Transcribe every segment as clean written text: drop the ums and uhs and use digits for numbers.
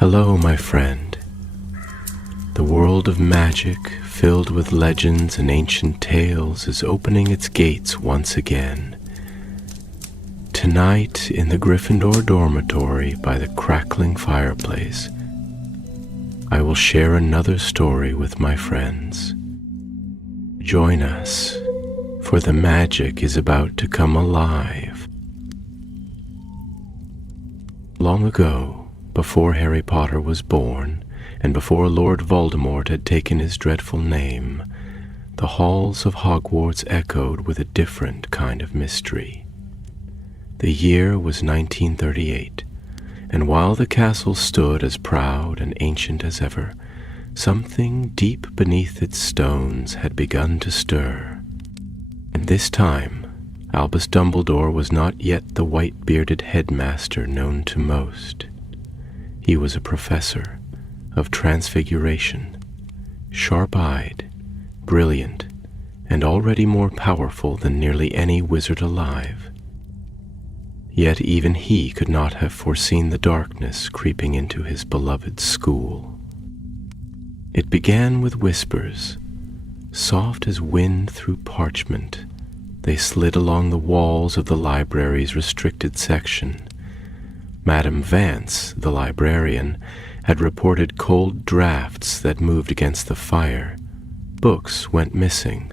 Hello, my friend. The world of magic, filled with legends and ancient tales, is opening its gates once again. Tonight, in the Gryffindor dormitory by the crackling fireplace, I will share another story with my friends. Join us, for the magic is about to come alive. Long ago, before Harry Potter was born, and before Lord Voldemort had taken his dreadful name, the halls of Hogwarts echoed with a different kind of mystery. The year was 1938, and while the castle stood as proud and ancient as ever, something deep beneath its stones had begun to stir. And this time, Albus Dumbledore was not yet the white-bearded headmaster known to most. He was a professor of transfiguration, sharp-eyed, brilliant, and already more powerful than nearly any wizard alive. Yet even he could not have foreseen the darkness creeping into his beloved school. It began with whispers, soft as wind through parchment. They slid along the walls of the library's restricted section. Madame Vance, the librarian, had reported cold drafts that moved against the fire. Books went missing,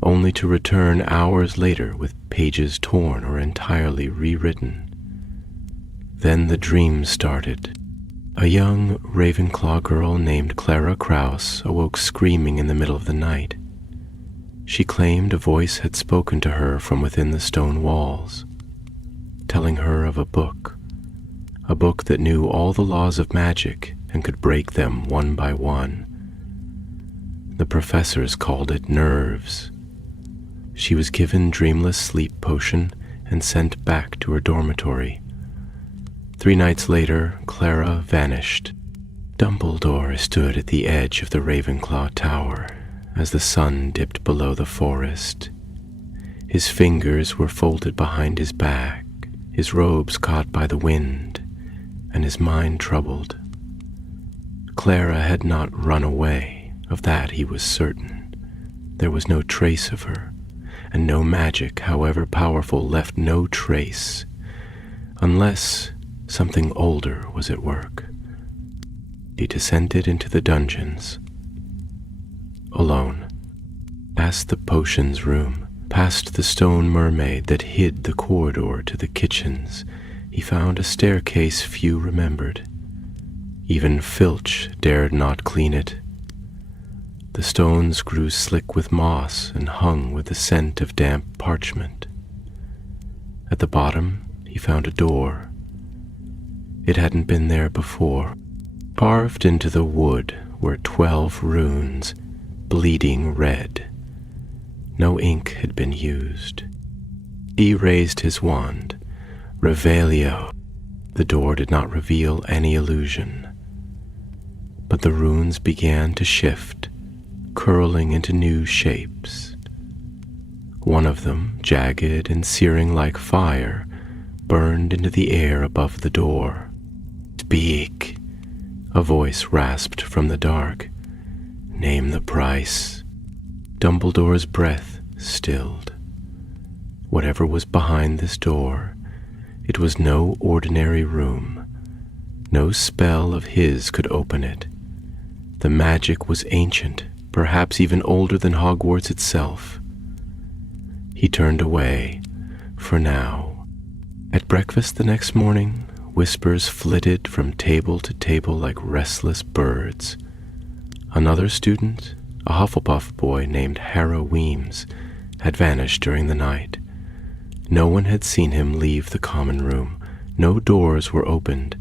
only to return hours later with pages torn or entirely rewritten. Then the dreams started. A young Ravenclaw girl named Clara Kraus awoke screaming in the middle of the night. She claimed a voice had spoken to her from within the stone walls, telling her of a book that knew all the laws of magic and could break them one by one. The professors called it nerves. She was given dreamless sleep potion and sent back to her dormitory. 3 nights later, Clara vanished. Dumbledore stood at the edge of the Ravenclaw Tower as the sun dipped below the forest. His fingers were folded behind his back, his robes caught by the wind, and his mind troubled. Clara had not run away, of that he was certain. There was no trace of her, and no magic, however powerful, left no trace, unless something older was at work. He descended into the dungeons, alone, past the potions room, past the stone mermaid that hid the corridor to the kitchens. He found a staircase few remembered. Even Filch dared not clean it. The stones grew slick with moss and hung with the scent of damp parchment. At the bottom, he found a door. It hadn't been there before. Carved into the wood were 12 runes, bleeding red. No ink had been used. He raised his wand. Revelio. The door did not reveal any illusion. But the runes began to shift, curling into new shapes. One of them, jagged and searing like fire, burned into the air above the door. "Speak," a voice rasped from the dark. "Name the price." Dumbledore's breath stilled. Whatever was behind this door, it was no ordinary room. No spell of his could open it. The magic was ancient, perhaps even older than Hogwarts itself. He turned away, for now. At breakfast the next morning, whispers flitted from table to table like restless birds. Another student, a Hufflepuff boy named Harrow Weems, had vanished during the night. No one had seen him leave the common room. No doors were opened,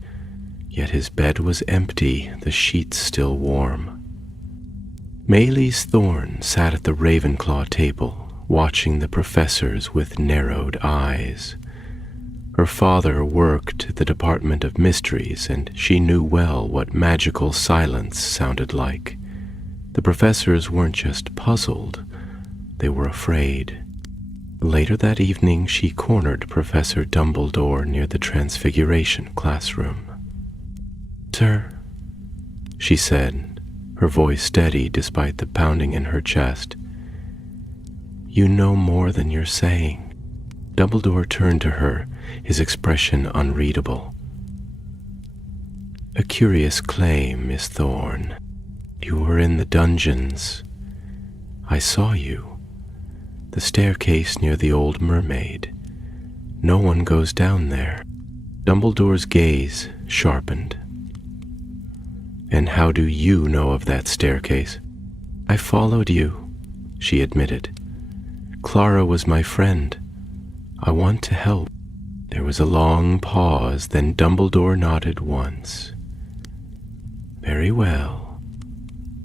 yet his bed was empty, the sheets still warm. Maylis Thorne sat at the Ravenclaw table, watching the professors with narrowed eyes. Her father worked at the Department of Mysteries, and she knew well what magical silence sounded like. The professors weren't just puzzled, they were afraid. Later that evening, she cornered Professor Dumbledore near the Transfiguration classroom. "Sir," she said, her voice steady despite the pounding in her chest, "you know more than you're saying." Dumbledore turned to her, his expression unreadable. "A curious claim, Miss Thorne. You were in the dungeons. I saw you. The staircase near the old mermaid. No one goes down there." Dumbledore's gaze sharpened. "And how do you know of that staircase?" "I followed you," she admitted. "Clara was my friend. I want to help." There was a long pause, then Dumbledore nodded once. "Very well.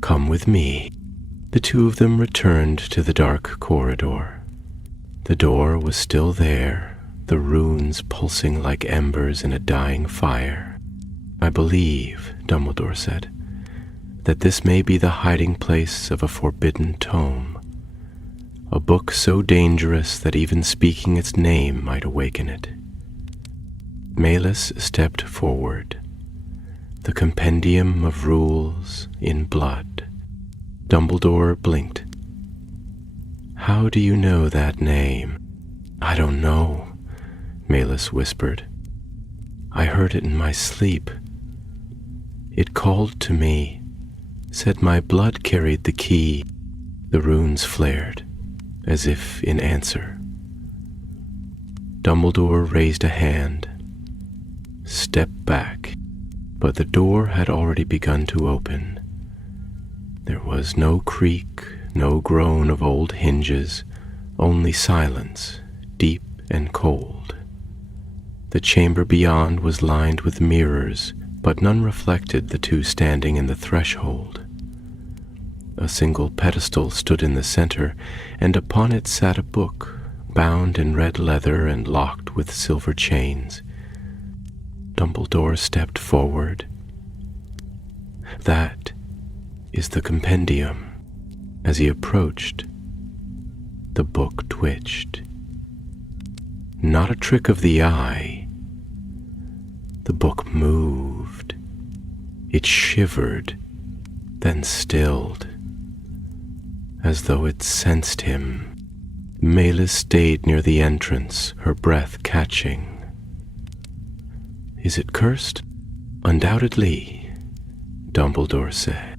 Come with me." The two of them returned to the dark corridor. The door was still there, the runes pulsing like embers in a dying fire. "I believe," Dumbledore said, "that this may be the hiding place of a forbidden tome, a book so dangerous that even speaking its name might awaken it." Malus stepped forward, the Compendium of Rules in blood. Dumbledore blinked. "How do you know that name?" "I don't know," Malus whispered. "I heard it in my sleep. It called to me, said my blood carried the key." The runes flared, as if in answer. Dumbledore raised a hand. "Step back." But the door had already begun to open. There was no creak, no groan of old hinges, only silence, deep and cold. The chamber beyond was lined with mirrors, but none reflected the two standing in the threshold. A single pedestal stood in the center, and upon it sat a book, bound in red leather and locked with silver chains. Dumbledore stepped forward. "That is the Compendium." As he approached, the book twitched. Not a trick of the eye. The book moved. It shivered, then stilled, as though it sensed him. Malus stayed near the entrance, her breath catching. "Is it cursed?" "Undoubtedly," Dumbledore said.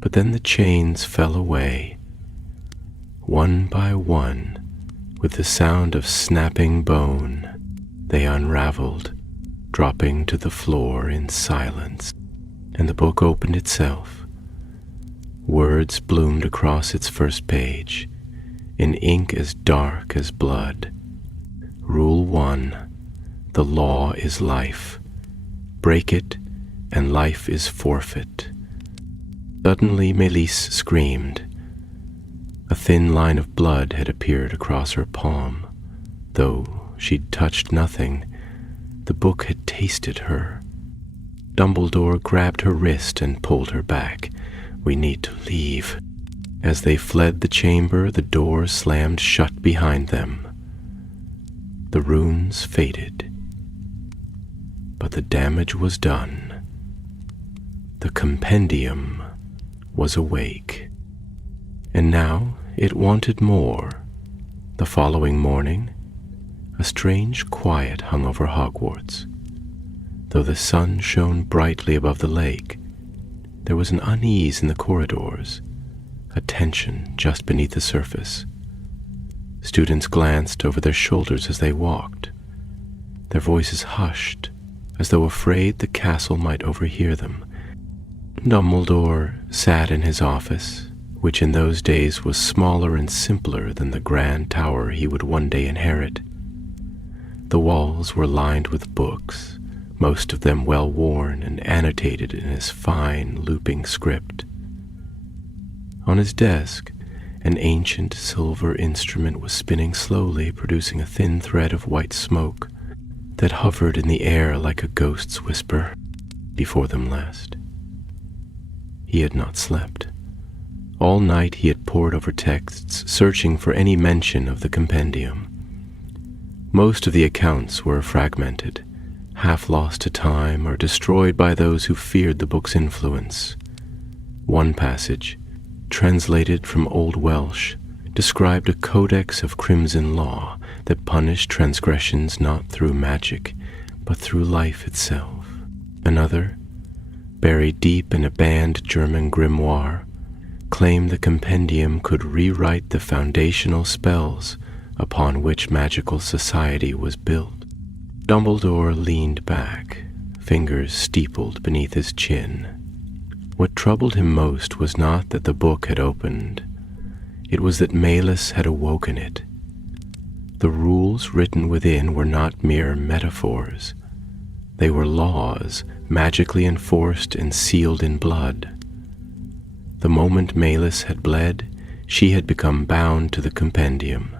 But then the chains fell away, one by one, with the sound of snapping bone. They unraveled, dropping to the floor in silence, and the book opened itself. Words bloomed across its first page, in ink as dark as blood. Rule 1. The law is life. Break it, and life is forfeit. Suddenly Mélisse screamed. A thin line of blood had appeared across her palm. Though she'd touched nothing, the book had tasted her. Dumbledore grabbed her wrist and pulled her back. "We need to leave." As they fled the chamber, the door slammed shut behind them. The runes faded. But the damage was done. The Compendium was awake. And now it wanted more. The following morning, a strange quiet hung over Hogwarts. Though the sun shone brightly above the lake, there was an unease in the corridors, a tension just beneath the surface. Students glanced over their shoulders as they walked, their voices hushed, as though afraid the castle might overhear them. Dumbledore sat in his office, which in those days was smaller and simpler than the grand tower he would one day inherit. The walls were lined with books, most of them well worn and annotated in his fine, looping script. On his desk, an ancient silver instrument was spinning slowly, producing a thin thread of white smoke that hovered in the air like a ghost's whisper. Before them last, he had not slept. All night he had pored over texts, searching for any mention of the Compendium. Most of the accounts were fragmented, half lost to time or destroyed by those who feared the book's influence. One passage, translated from Old Welsh, described a codex of crimson law that punished transgressions not through magic, but through life itself. Another, buried deep in a banned German grimoire, claimed the Compendium could rewrite the foundational spells upon which magical society was built. Dumbledore leaned back, fingers steepled beneath his chin. What troubled him most was not that the book had opened. It was that Malus had awoken it. The rules written within were not mere metaphors. They were laws, magically enforced and sealed in blood. The moment Malus had bled, she had become bound to the Compendium,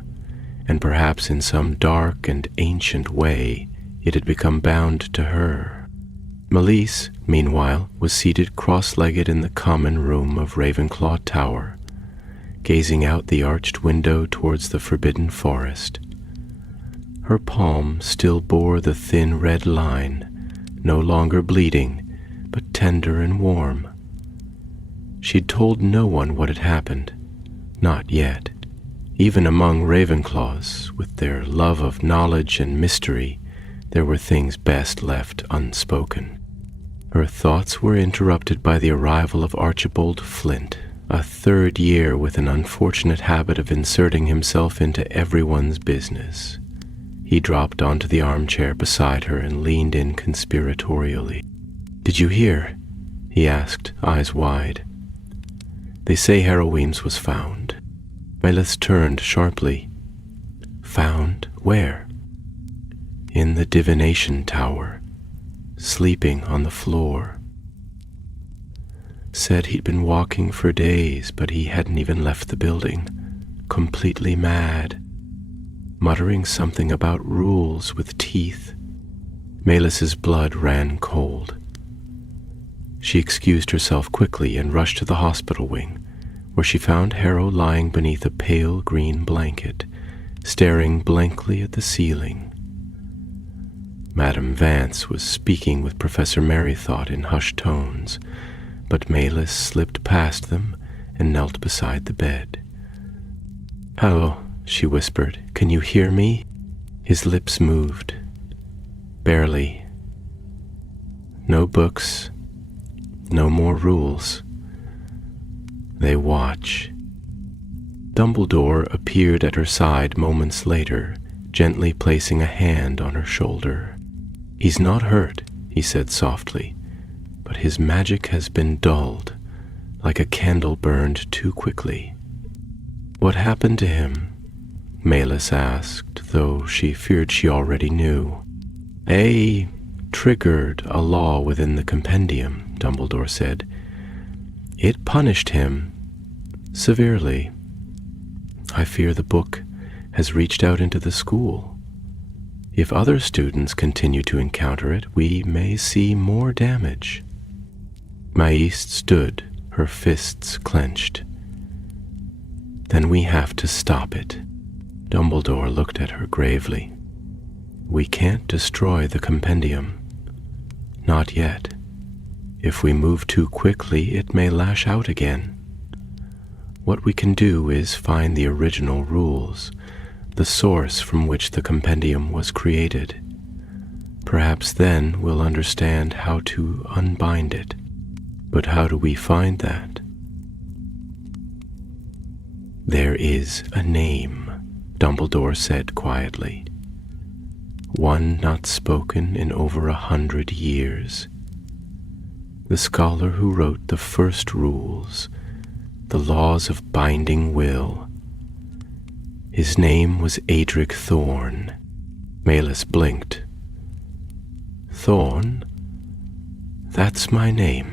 and perhaps in some dark and ancient way it had become bound to her. Malise, meanwhile, was seated cross-legged in the common room of Ravenclaw Tower, gazing out the arched window towards the forbidden forest. Her palm still bore the thin red line, no longer bleeding, but tender and warm. She'd told no one what had happened, not yet. Even among Ravenclaws, with their love of knowledge and mystery, there were things best left unspoken. Her thoughts were interrupted by the arrival of Archibald Flint, a third year with an unfortunate habit of inserting himself into everyone's business. He dropped onto the armchair beside her and leaned in conspiratorially. "Did you hear?" he asked, eyes wide. "They say Harrow Weems was found." Malus turned sharply. "Found where?" "In the divination tower, sleeping on the floor. Said he'd been walking for days, but he hadn't even left the building. Completely mad. Muttering something about rules with teeth." Malus's blood ran cold. She excused herself quickly and rushed to the hospital wing, where she found Harrow lying beneath a pale green blanket, staring blankly at the ceiling. Madame Vance was speaking with Professor Merrythought in hushed tones, but Malus slipped past them and knelt beside the bed. "Harrow," she whispered, "can you hear me?" His lips moved. "Barely. No books, no more rules. They watch." Dumbledore appeared at her side moments later, gently placing a hand on her shoulder. "He's not hurt," he said softly, "but his magic has been dulled, like a candle burned too quickly." "What happened to him?" Malus asked, though she feared she already knew. "A triggered a law within the Compendium," Dumbledore said. "It punished him severely. I fear the book has reached out into the school. If other students continue to encounter it, we may see more damage." Maïs stood, her fists clenched. "Then we have to stop it." Dumbledore looked at her gravely. "We can't destroy the Compendium. Not yet. If we move too quickly, it may lash out again. What we can do is find the original rules, the source from which the Compendium was created. Perhaps then we'll understand how to unbind it. But how do we find that?" "There is a name," Dumbledore said quietly. "One not spoken in over 100 years. The scholar who wrote the first rules, the laws of binding will. His name was Adric Thorne." Malus blinked. "Thorne? That's my name."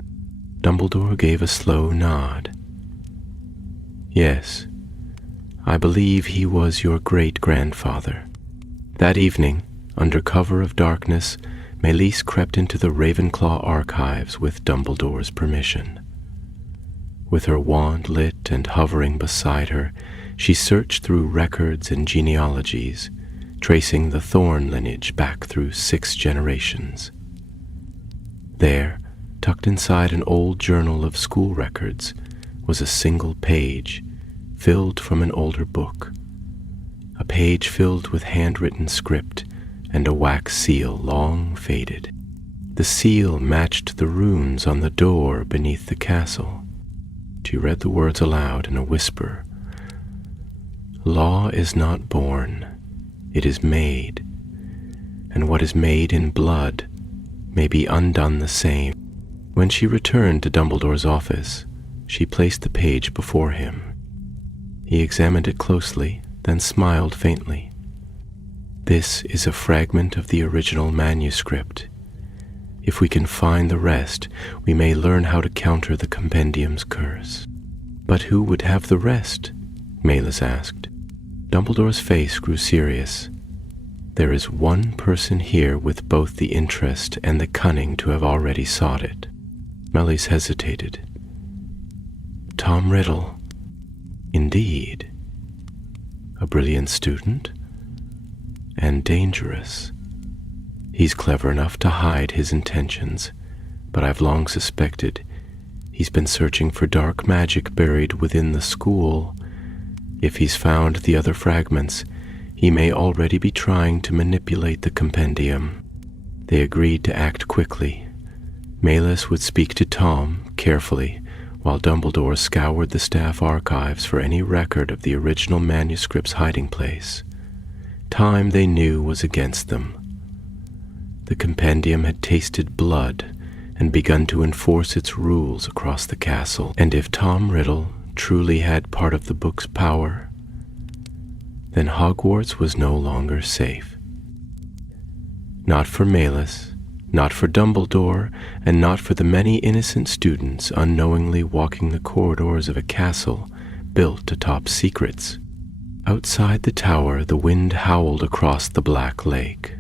Dumbledore gave a slow nod. "Yes, I believe he was your great-grandfather." That evening, under cover of darkness, Malise crept into the Ravenclaw archives with Dumbledore's permission. With her wand lit and hovering beside her, she searched through records and genealogies, tracing the Thorn lineage back through 6 generations. There, tucked inside an old journal of school records, was a single page filled from an older book, a page filled with handwritten script and a wax seal long faded. The seal matched the runes on the door beneath the castle. She read the words aloud in a whisper. "Law is not born, it is made, and what is made in blood may be undone the same." When she returned to Dumbledore's office, she placed the page before him. He examined it closely, then smiled faintly. "This is a fragment of the original manuscript. If we can find the rest, we may learn how to counter the Compendium's curse." "But who would have the rest?" Malus asked. Dumbledore's face grew serious. "There is one person here with both the interest and the cunning to have already sought it." Malus hesitated. "Tom Riddle." "Indeed. A brilliant student? And dangerous. He's clever enough to hide his intentions, but I've long suspected he's been searching for dark magic buried within the school. If he's found the other fragments, he may already be trying to manipulate the Compendium." They agreed to act quickly. Malus would speak to Tom carefully, while Dumbledore scoured the staff archives for any record of the original manuscript's hiding place. Time, they knew, was against them. The Compendium had tasted blood and begun to enforce its rules across the castle, and if Tom Riddle truly had part of the book's power, then Hogwarts was no longer safe. Not for Malus, not for Dumbledore, and not for the many innocent students unknowingly walking the corridors of a castle built atop secrets. Outside the tower, the wind howled across the black lake.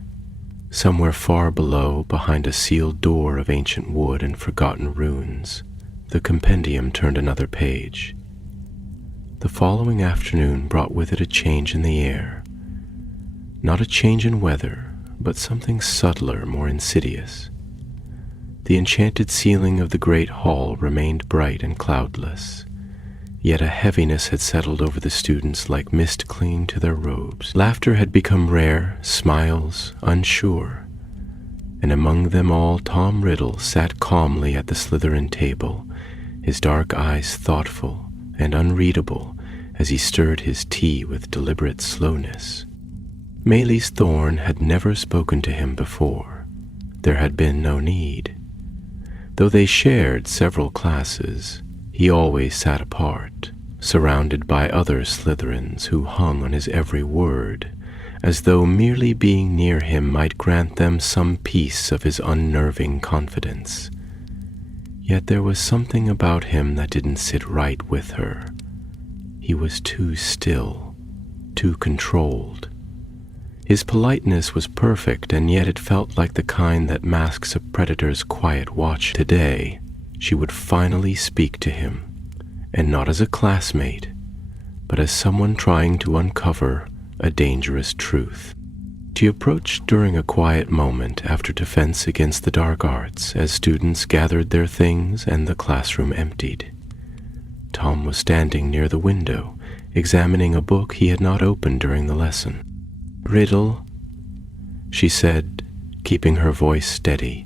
Somewhere far below, behind a sealed door of ancient wood and forgotten runes, the Compendium turned another page. The following afternoon brought with it a change in the air. Not a change in weather, but something subtler, more insidious. The enchanted ceiling of the great hall remained bright and cloudless, yet a heaviness had settled over the students like mist clinging to their robes. Laughter had become rare, smiles unsure, and among them all Tom Riddle sat calmly at the Slytherin table, his dark eyes thoughtful and unreadable as he stirred his tea with deliberate slowness. Malus Thorn had never spoken to him before. There had been no need. Though they shared several classes, he always sat apart, surrounded by other Slytherins who hung on his every word, as though merely being near him might grant them some piece of his unnerving confidence. Yet there was something about him that didn't sit right with her. He was too still, too controlled. His politeness was perfect, and yet it felt like the kind that masks a predator's quiet watch. Today, she would finally speak to him, and not as a classmate, but as someone trying to uncover a dangerous truth. She approached during a quiet moment after Defense Against the Dark Arts, as students gathered their things and the classroom emptied. Tom was standing near the window, examining a book he had not opened during the lesson. "Riddle," she said, keeping her voice steady.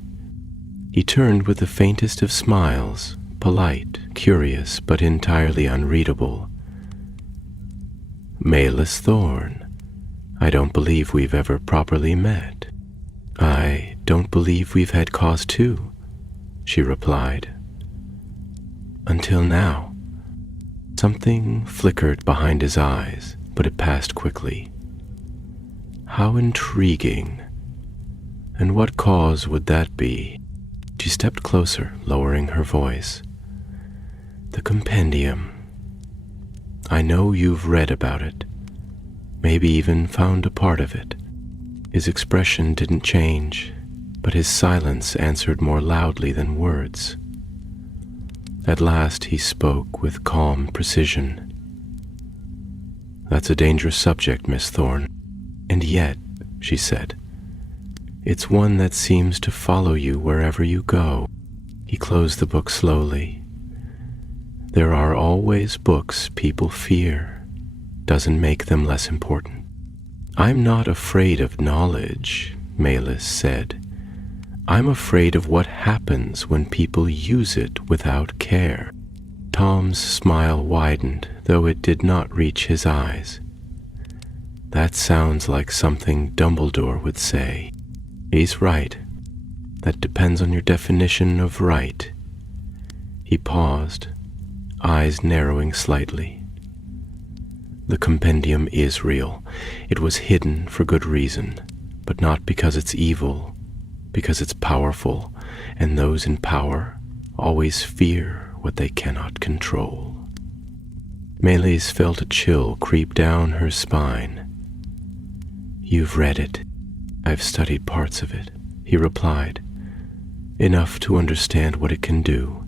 He turned with the faintest of smiles, polite, curious, but entirely unreadable. "Malus Thorn, I don't believe we've ever properly met." "I don't believe we've had cause to," she replied. "Until now." Something flickered behind his eyes, but it passed quickly. How intriguing. And what cause would that be? She stepped closer, lowering her voice. "The Compendium. I know you've read about it, maybe even found a part of it." His expression didn't change, but his silence answered more loudly than words. At last he spoke with calm precision. "That's a dangerous subject, Miss Thorn. And yet, she said. "It's one that seems to follow you wherever you go." He closed the book slowly. "There are always books people fear. Doesn't make them less important." "I'm not afraid of knowledge," Melis said. "I'm afraid of what happens when people use it without care." Tom's smile widened, though it did not reach his eyes. "That sounds like something Dumbledore would say." "He's right. That depends on your definition of right." He paused, eyes narrowing slightly. "The Compendium is real. It was hidden for good reason, but not because it's evil, because it's powerful, and those in power always fear what they cannot control." Melis felt a chill creep down her spine. "You've read it." "I've studied parts of it," he replied. "Enough to understand what it can do.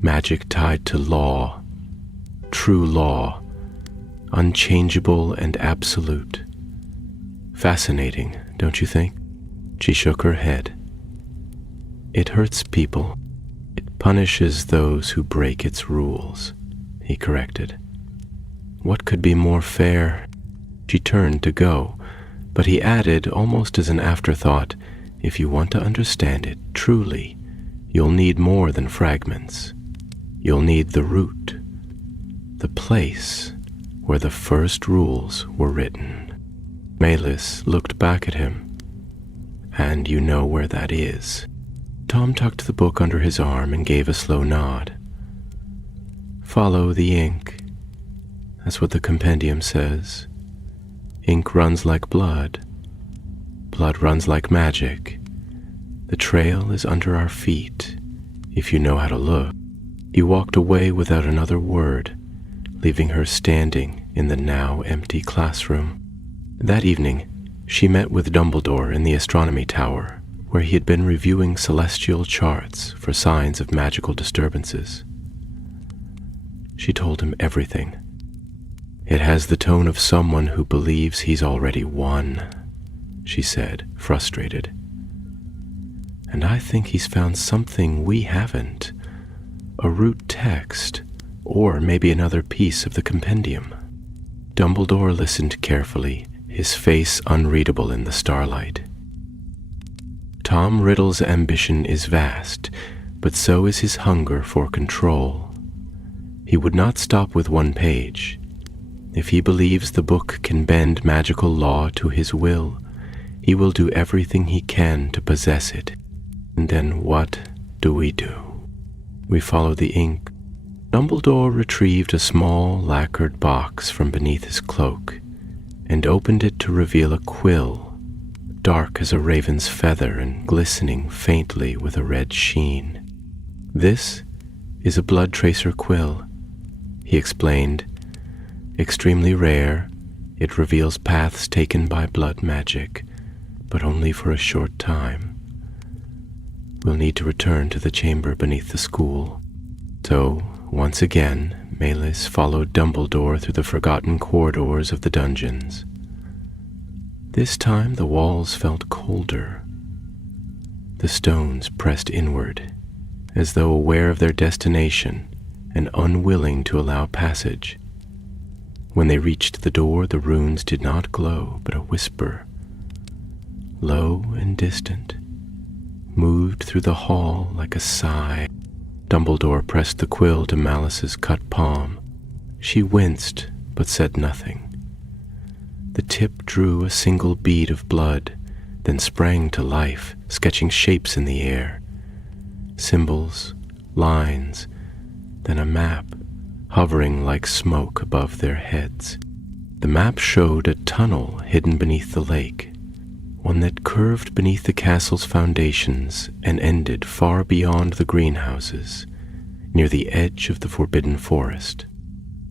Magic tied to law, true law, unchangeable and absolute. Fascinating, don't you think?" She shook her head. "It hurts people. It punishes those who break its rules," he corrected. "What could be more fair?" She turned to go, but he added, almost as an afterthought, "If you want to understand it truly, you'll need more than fragments. You'll need the root, the place where the first rules were written." Melis looked back at him. "And you know where that is?" Tom tucked the book under his arm and gave a slow nod. "Follow the ink. That's what the Compendium says. Ink runs like blood. Blood runs like magic. The trail is under our feet, if you know how to look." He walked away without another word, leaving her standing in the now empty classroom. That evening, she met with Dumbledore in the astronomy tower, where he had been reviewing celestial charts for signs of magical disturbances. She told him everything. "It has the tone of someone who believes he's already won," she said, frustrated. "And I think he's found something we haven't. A root text, or maybe another piece of the Compendium." Dumbledore listened carefully, his face unreadable in the starlight. "Tom Riddle's ambition is vast, but so is his hunger for control. He would not stop with one page. If he believes the book can bend magical law to his will, he will do everything he can to possess it. And then what do? We follow the ink." Dumbledore retrieved a small lacquered box from beneath his cloak and opened it to reveal a quill, dark as a raven's feather and glistening faintly with a red sheen. "This is a blood tracer quill," he explained. "Extremely rare, it reveals paths taken by blood magic, but only for a short time. We'll need to return to the chamber beneath the school." So, once again, Melis followed Dumbledore through the forgotten corridors of the dungeons. This time the walls felt colder. The stones pressed inward, as though aware of their destination and unwilling to allow passage. When they reached the door, the runes did not glow, but a whisper, low and distant, moved through the hall like a sigh. Dumbledore pressed the quill to Malice's cut palm. She winced, but said nothing. The tip drew a single bead of blood, then sprang to life, sketching shapes in the air. Symbols, lines, then a map, hovering like smoke above their heads. The map showed a tunnel hidden beneath the lake, one that curved beneath the castle's foundations and ended far beyond the greenhouses, near the edge of the forbidden forest.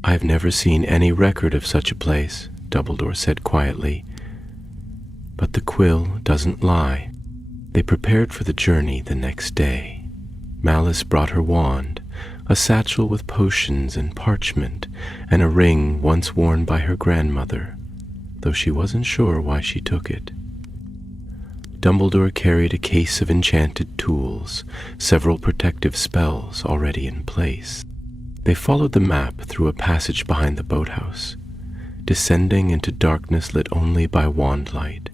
"I've never seen any record of such a place," Dumbledore said quietly. "But the quill doesn't lie." They prepared for the journey the next day. Malice brought her wand, a satchel with potions and parchment, and a ring once worn by her grandmother. though she wasn't sure why she took it. Dumbledore carried a case of enchanted tools, several protective spells already in place. They followed the map through a passage behind the boathouse, descending into darkness lit only by wand light.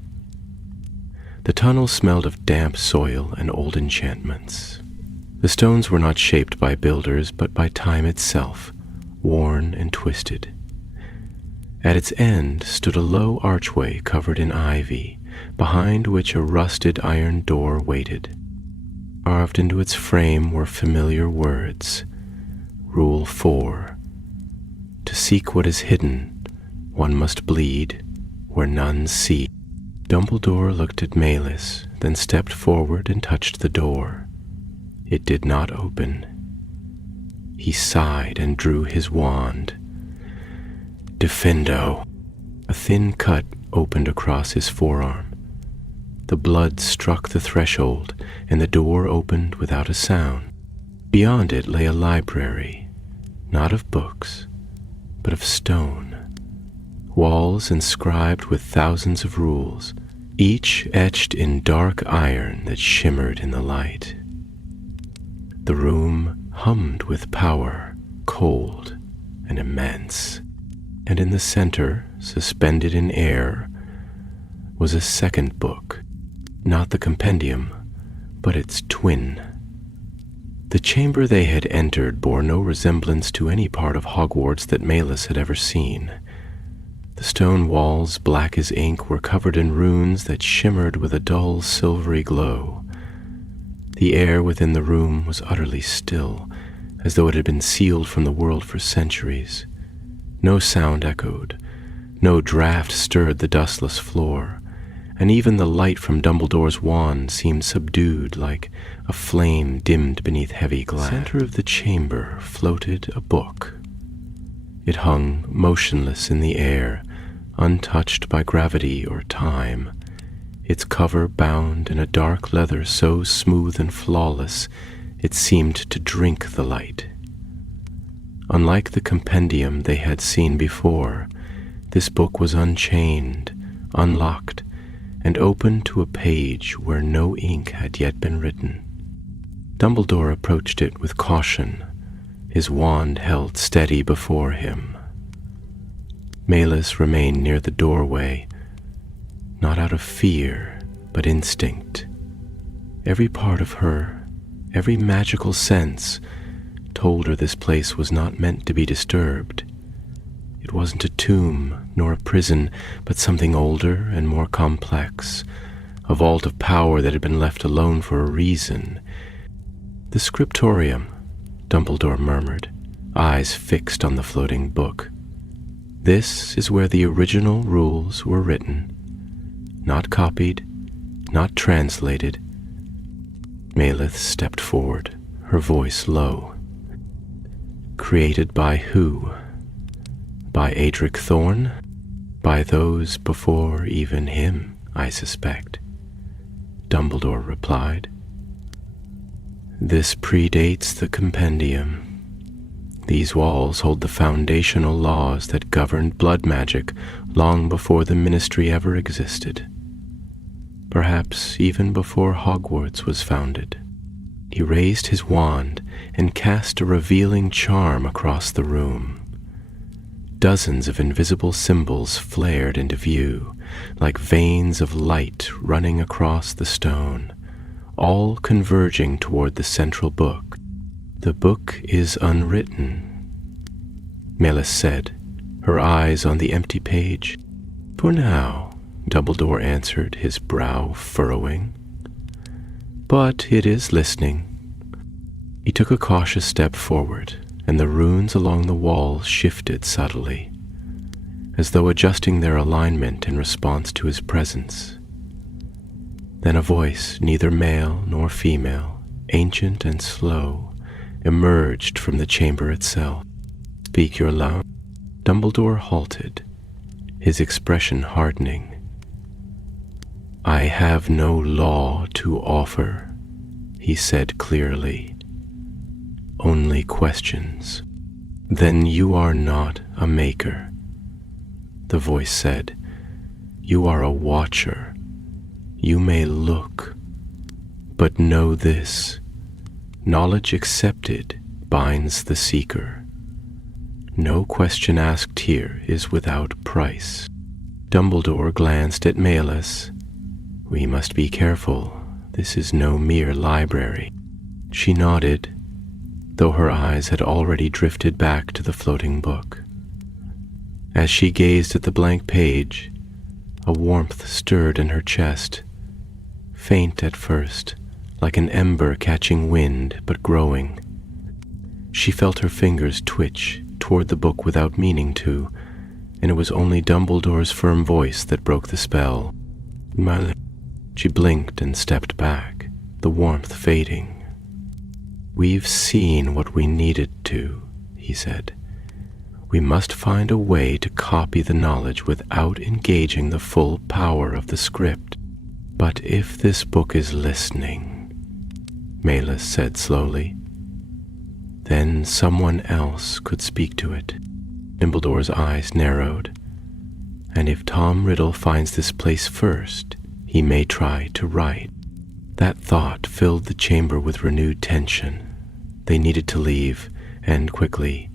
The tunnel smelled of damp soil and old enchantments. The stones were not shaped by builders, but by time itself, worn and twisted. At its end stood a low archway covered in ivy, behind which a rusted iron door waited. Carved into its frame were familiar words. Rule 4. To seek what is hidden, one must bleed where none see. Dumbledore looked at Malus, then stepped forward and touched the door. It did not open. He sighed and drew his wand. Defendo. A thin cut opened across his forearm. The blood struck the threshold, and the door opened without a sound. Beyond it lay a library, not of books, but of stone. Walls inscribed with thousands of rules, each etched in dark iron that shimmered in the light. The room hummed with power, cold and immense, and in the center, suspended in air, was a second book, not the Compendium, but its twin. The chamber they had entered bore no resemblance to any part of Hogwarts that Malus had ever seen. The stone walls, black as ink, were covered in runes that shimmered with a dull silvery glow. The air within the room was utterly still, as though it had been sealed from the world for centuries. No sound echoed, no draught stirred the dustless floor, and even the light from Dumbledore's wand seemed subdued like a flame dimmed beneath heavy glass. In the center of the chamber floated a book. It hung motionless in the air, untouched by gravity or time, its cover bound in a dark leather so smooth and flawless it seemed to drink the light. Unlike the Compendium they had seen before, this book was unchained, unlocked, and open to a page where no ink had yet been written. Dumbledore approached it with caution, his wand held steady before him. Malus remained near the doorway, not out of fear, but instinct. Every part of her, every magical sense, told her this place was not meant to be disturbed. It wasn't a tomb, nor a prison, but something older and more complex, a vault of power that had been left alone for a reason. The scriptorium, Dumbledore murmured, eyes fixed on the floating book. This is where the original rules were written, not copied, not translated. Malus stepped forward, her voice low. Created by who? By Adric Thorne? By those before even him, I suspect. Dumbledore replied. This predates the Compendium. These walls hold the foundational laws that governed blood magic long before the Ministry ever existed. Perhaps even before Hogwarts was founded. He raised his wand and cast a revealing charm across the room. Dozens of invisible symbols flared into view, like veins of light running across the stone, all converging toward the central book. The book is unwritten, Malus said, her eyes on the empty page. For now, Dumbledore answered, his brow furrowing. But it is listening. He took a cautious step forward, and the runes along the wall shifted subtly, as though adjusting their alignment in response to his presence. Then a voice, neither male nor female, ancient and slow, emerged from the chamber itself. Speak your love. Dumbledore halted, his expression hardening. I have no law to offer, he said clearly. Only questions. Then you are not a maker, the voice said, You are a watcher. You may look, but know this: knowledge accepted binds the seeker. No question asked here is without price. Dumbledore glanced at Malus. We must be careful. This is no mere library. She nodded, though her eyes had already drifted back to the floating book. As she gazed at the blank page, a warmth stirred in her chest, faint at first, like an ember catching wind but growing. She felt her fingers twitch toward the book without meaning to, and it was only Dumbledore's firm voice that broke the spell. She blinked and stepped back, the warmth fading. We've seen what we needed to, he said. We must find a way to copy the knowledge without engaging the full power of the script. But if this book is listening, Malus said slowly, then someone else could speak to it. Dumbledore's eyes narrowed. And if Tom Riddle finds this place first, he may try to write. That thought filled the chamber with renewed tension. They needed to leave, and quickly.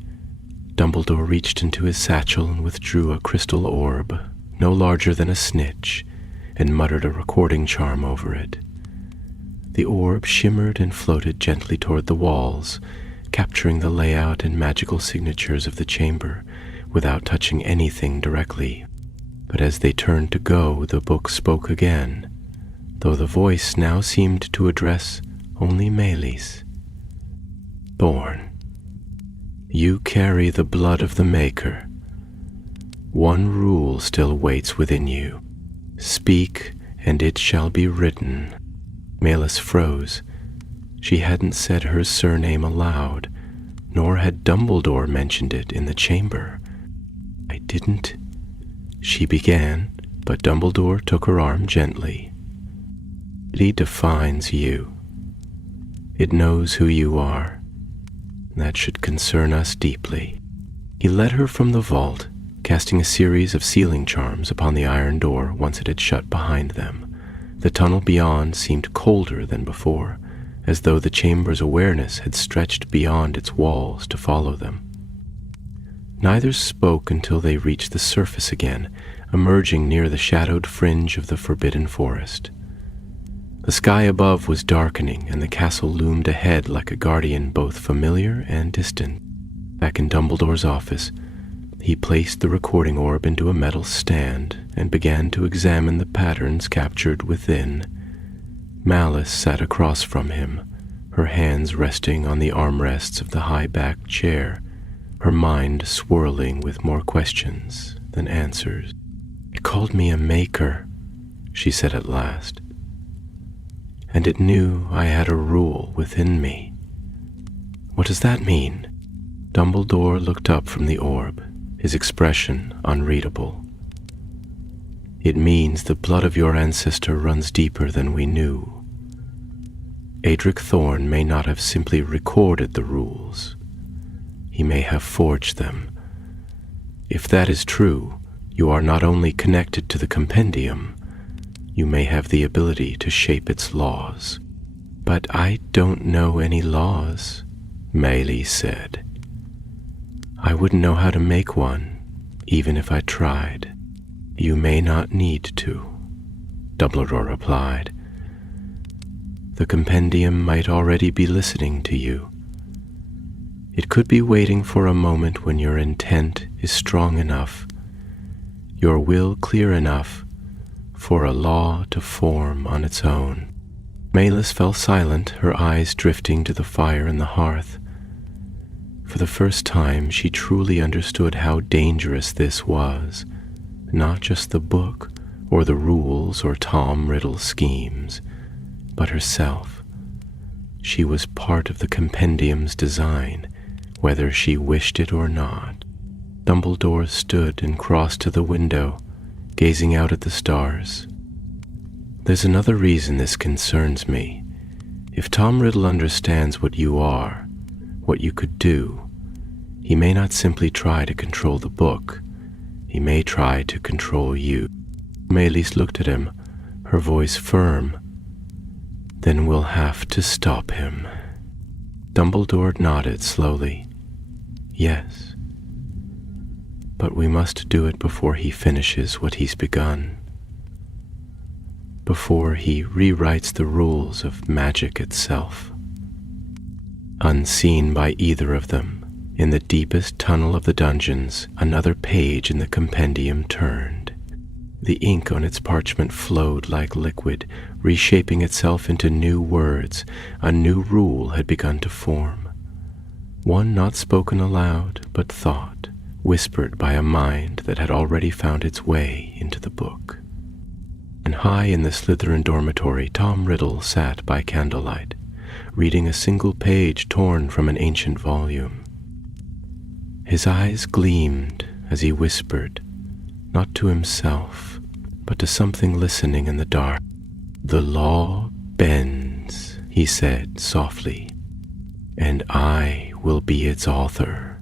Dumbledore reached into his satchel and withdrew a crystal orb, no larger than a snitch, and muttered a recording charm over it. The orb shimmered and floated gently toward the walls, capturing the layout and magical signatures of the chamber without touching anything directly. But as they turned to go, the book spoke again, though the voice now seemed to address only Melis. Thorn, you carry the blood of the Maker. One rule still waits within you. Speak, and it shall be written. Malus froze. She hadn't said her surname aloud, nor had Dumbledore mentioned it in the chamber. I didn't, she began, but Dumbledore took her arm gently. It defines you. It knows who you are. That should concern us deeply. He led her from the vault, casting a series of sealing charms upon the iron door once it had shut behind them. The tunnel beyond seemed colder than before, as though the chamber's awareness had stretched beyond its walls to follow them. Neither spoke until they reached the surface again, emerging near the shadowed fringe of the forbidden forest. The sky above was darkening, and the castle loomed ahead like a guardian both familiar and distant. Back in Dumbledore's office, he placed the recording orb into a metal stand and began to examine the patterns captured within. Malice sat across from him, her hands resting on the armrests of the high-backed chair, her mind swirling with more questions than answers. It called me a maker, she said at last, and it knew I had a rule within me. What does that mean? Dumbledore looked up from the orb, his expression unreadable. It means the blood of your ancestor runs deeper than we knew. Adric Thorne may not have simply recorded the rules. He may have forged them. If that is true, you are not only connected to the Compendium, you may have the ability to shape its laws. But I don't know any laws, Melis said. I wouldn't know how to make one, even if I tried. You may not need to, Dumbledore replied. The Compendium might already be listening to you. It could be waiting for a moment when your intent is strong enough, your will clear enough for a law to form on its own. Malus fell silent, her eyes drifting to the fire in the hearth. For the first time, she truly understood how dangerous this was, not just the book or the rules or Tom Riddle's schemes, but herself. She was part of the Compendium's design, whether she wished it or not. Dumbledore stood and crossed to the window, gazing out at the stars. There's another reason this concerns me. If Tom Riddle understands what you are, what you could do, he may not simply try to control the book. He may try to control you. Maelys looked at him, her voice firm. "Then we'll have to stop him." Dumbledore nodded slowly. "Yes. But we must do it before he finishes what he's begun. Before he rewrites the rules of magic itself." Unseen by either of them, in the deepest tunnel of the dungeons, another page in the compendium turned. The ink on its parchment flowed like liquid, reshaping itself into new words. A new rule had begun to form. One not spoken aloud, but thought, whispered by a mind that had already found its way into the book. And high in the Slytherin dormitory, Tom Riddle sat by candlelight, reading a single page torn from an ancient volume. His eyes gleamed as he whispered, not to himself, but to something listening in the dark. "The law bends," he said softly, "and I will be its author."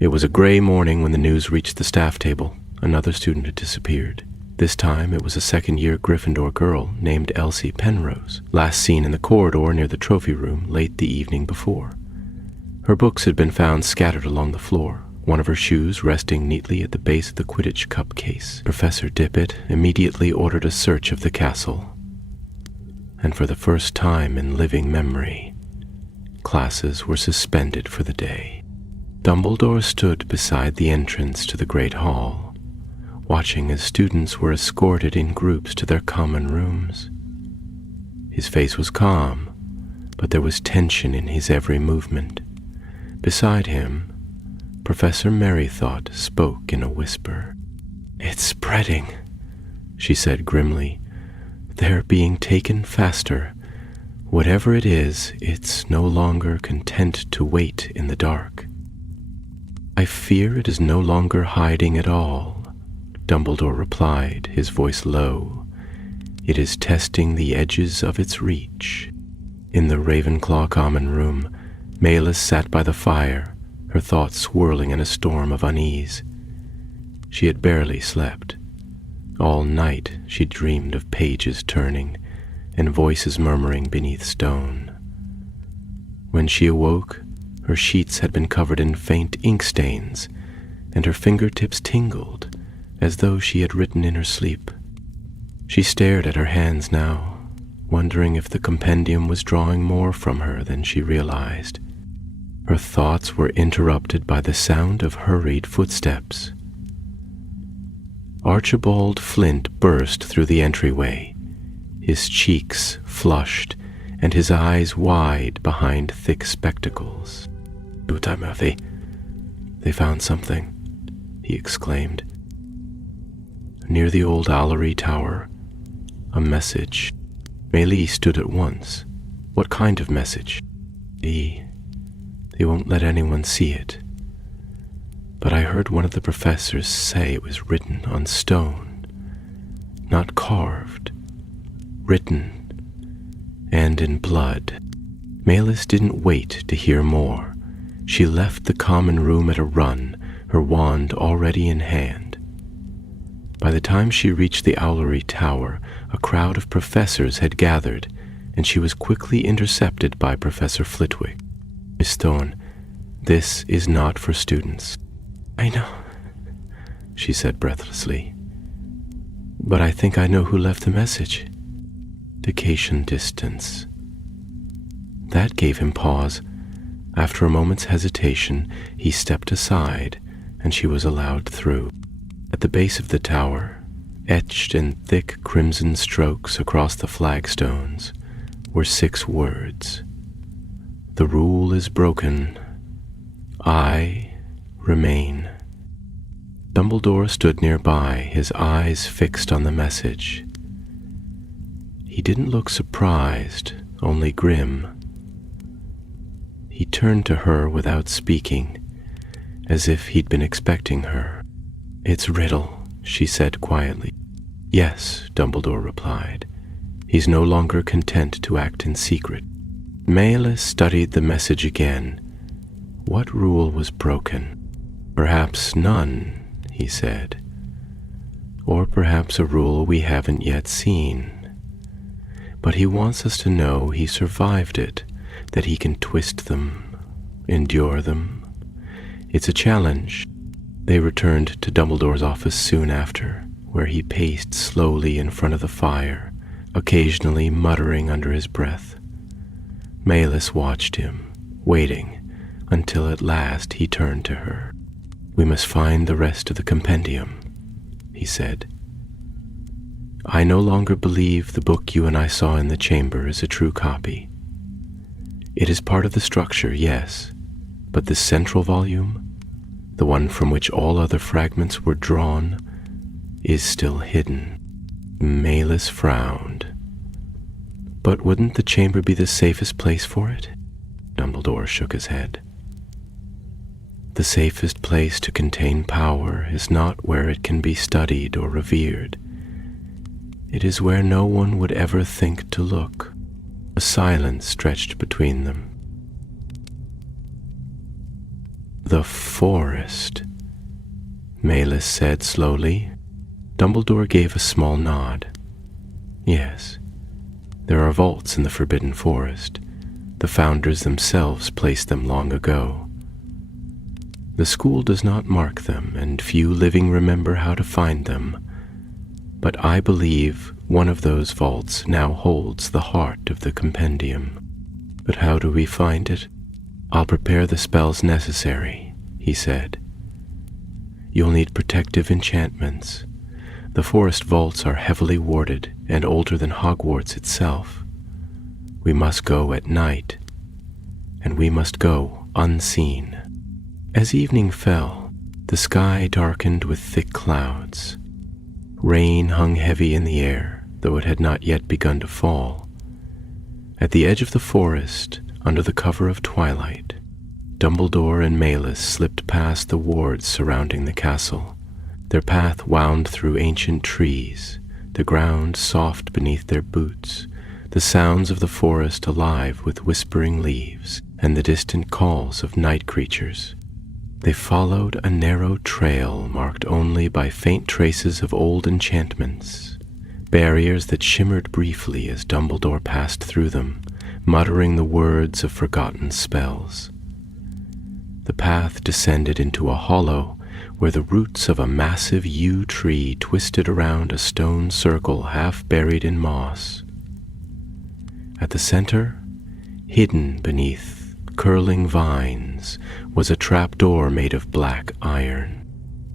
It was a gray morning when the news reached the staff table. Another student had disappeared. This time it was a second-year Gryffindor girl named Elsie Penrose, last seen in the corridor near the trophy room late the evening before. Her books had been found scattered along the floor, one of her shoes resting neatly at the base of the Quidditch cup case. Professor Dippet immediately ordered a search of the castle. And for the first time in living memory, classes were suspended for the day. Dumbledore stood beside the entrance to the Great Hall, watching as students were escorted in groups to their common rooms. His face was calm, but there was tension in his every movement. Beside him, Professor Merrythought spoke in a whisper. "It's spreading," she said grimly. "They're being taken faster. Whatever it is, it's no longer content to wait in the dark." "I fear it is no longer hiding at all," Dumbledore replied, his voice low. "It is testing the edges of its reach." In the Ravenclaw common room, Maelys sat by the fire, her thoughts swirling in a storm of unease. She had barely slept. All night she dreamed of pages turning and voices murmuring beneath stone. When she awoke, her sheets had been covered in faint ink stains, and her fingertips tingled as though she had written in her sleep. She stared at her hands now, wondering if the compendium was drawing more from her than she realized. Her thoughts were interrupted by the sound of hurried footsteps. Archibald Flint burst through the entryway, his cheeks flushed and his eyes wide behind thick spectacles. "Bedtime, Murphy. They found something," he exclaimed. Near the old Owlery Tower, a message. Maelys stood at once. "What kind of message?" They won't let anyone see it. But I heard one of the professors say it was written on stone, not carved, written, and in blood." Maelys didn't wait to hear more. She left the common room at a run, her wand already in hand. By the time she reached the Owlery Tower, a crowd of professors had gathered, and she was quickly intercepted by Professor Flitwick. "Miss Thorne, this is not for students." "I know," she said breathlessly. "But I think I know who left the message." Vacation distance. That gave him pause. After a moment's hesitation, he stepped aside, and she was allowed through. At the base of the tower, etched in thick crimson strokes across the flagstones, were 6 words. "The rule is broken. I remain." Dumbledore stood nearby, his eyes fixed on the message. He didn't look surprised, only grim. He turned to her without speaking, as if he'd been expecting her. "It's Riddle," she said quietly. "Yes," Dumbledore replied. "He's no longer content to act in secret." Maelys studied the message again. What rule was broken? "Perhaps none," he said. or perhaps a rule we haven't yet seen. But he wants us to know he survived it, that he can twist them, endure them. It's a challenge. They returned to Dumbledore's office soon after, where he paced slowly in front of the fire, occasionally muttering under his breath. Malus watched him, waiting, until at last he turned to her. "We must find the rest of the Compendium," he said. "I no longer believe the book you and I saw in the chamber is a true copy. It is part of the structure, yes, but the central volume, the one from which all other fragments were drawn, is still hidden." Malus frowned. "But wouldn't the chamber be the safest place for it?" Dumbledore shook his head. "The safest place to contain power is not where it can be studied or revered. It is where no one would ever think to look." A silence stretched between them. "The forest," Malus said slowly. Dumbledore gave a small nod. "Yes, there are vaults in the Forbidden Forest. The founders themselves placed them long ago. The school does not mark them, and few living remember how to find them. But I believe one of those vaults now holds the heart of the Compendium. But how do we find it? I'll prepare the spells necessary," he said. "You'll need protective enchantments. The forest vaults are heavily warded and older than Hogwarts itself. We must go at night, and we must go unseen." As evening fell, the sky darkened with thick clouds. Rain hung heavy in the air, though it had not yet begun to fall. At the edge of the forest, under the cover of twilight, Dumbledore and Malus slipped past the wards surrounding the castle. Their path wound through ancient trees, the ground soft beneath their boots, the sounds of the forest alive with whispering leaves, and the distant calls of night creatures. They followed a narrow trail marked only by faint traces of old enchantments, barriers that shimmered briefly as Dumbledore passed through them, muttering the words of forgotten spells. The path descended into a hollow where the roots of a massive yew tree twisted around a stone circle half buried in moss. At the center, hidden beneath curling vines, was a trapdoor made of black iron.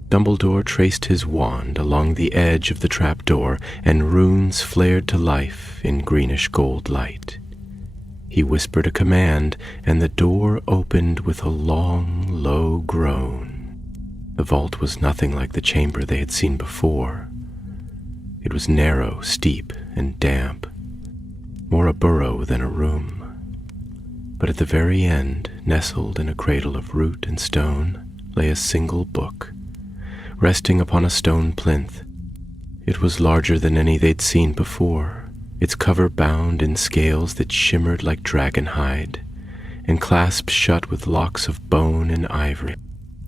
Dumbledore traced his wand along the edge of the trapdoor, and runes flared to life in greenish gold light. He whispered a command, and the door opened with a long, low groan. The vault was nothing like the chamber they had seen before. It was narrow, steep, and damp, more a burrow than a room. But at the very end, nestled in a cradle of root and stone, lay a single book, resting upon a stone plinth. It was larger than any they'd seen before, its cover bound in scales that shimmered like dragon hide, and clasped shut with locks of bone and ivory.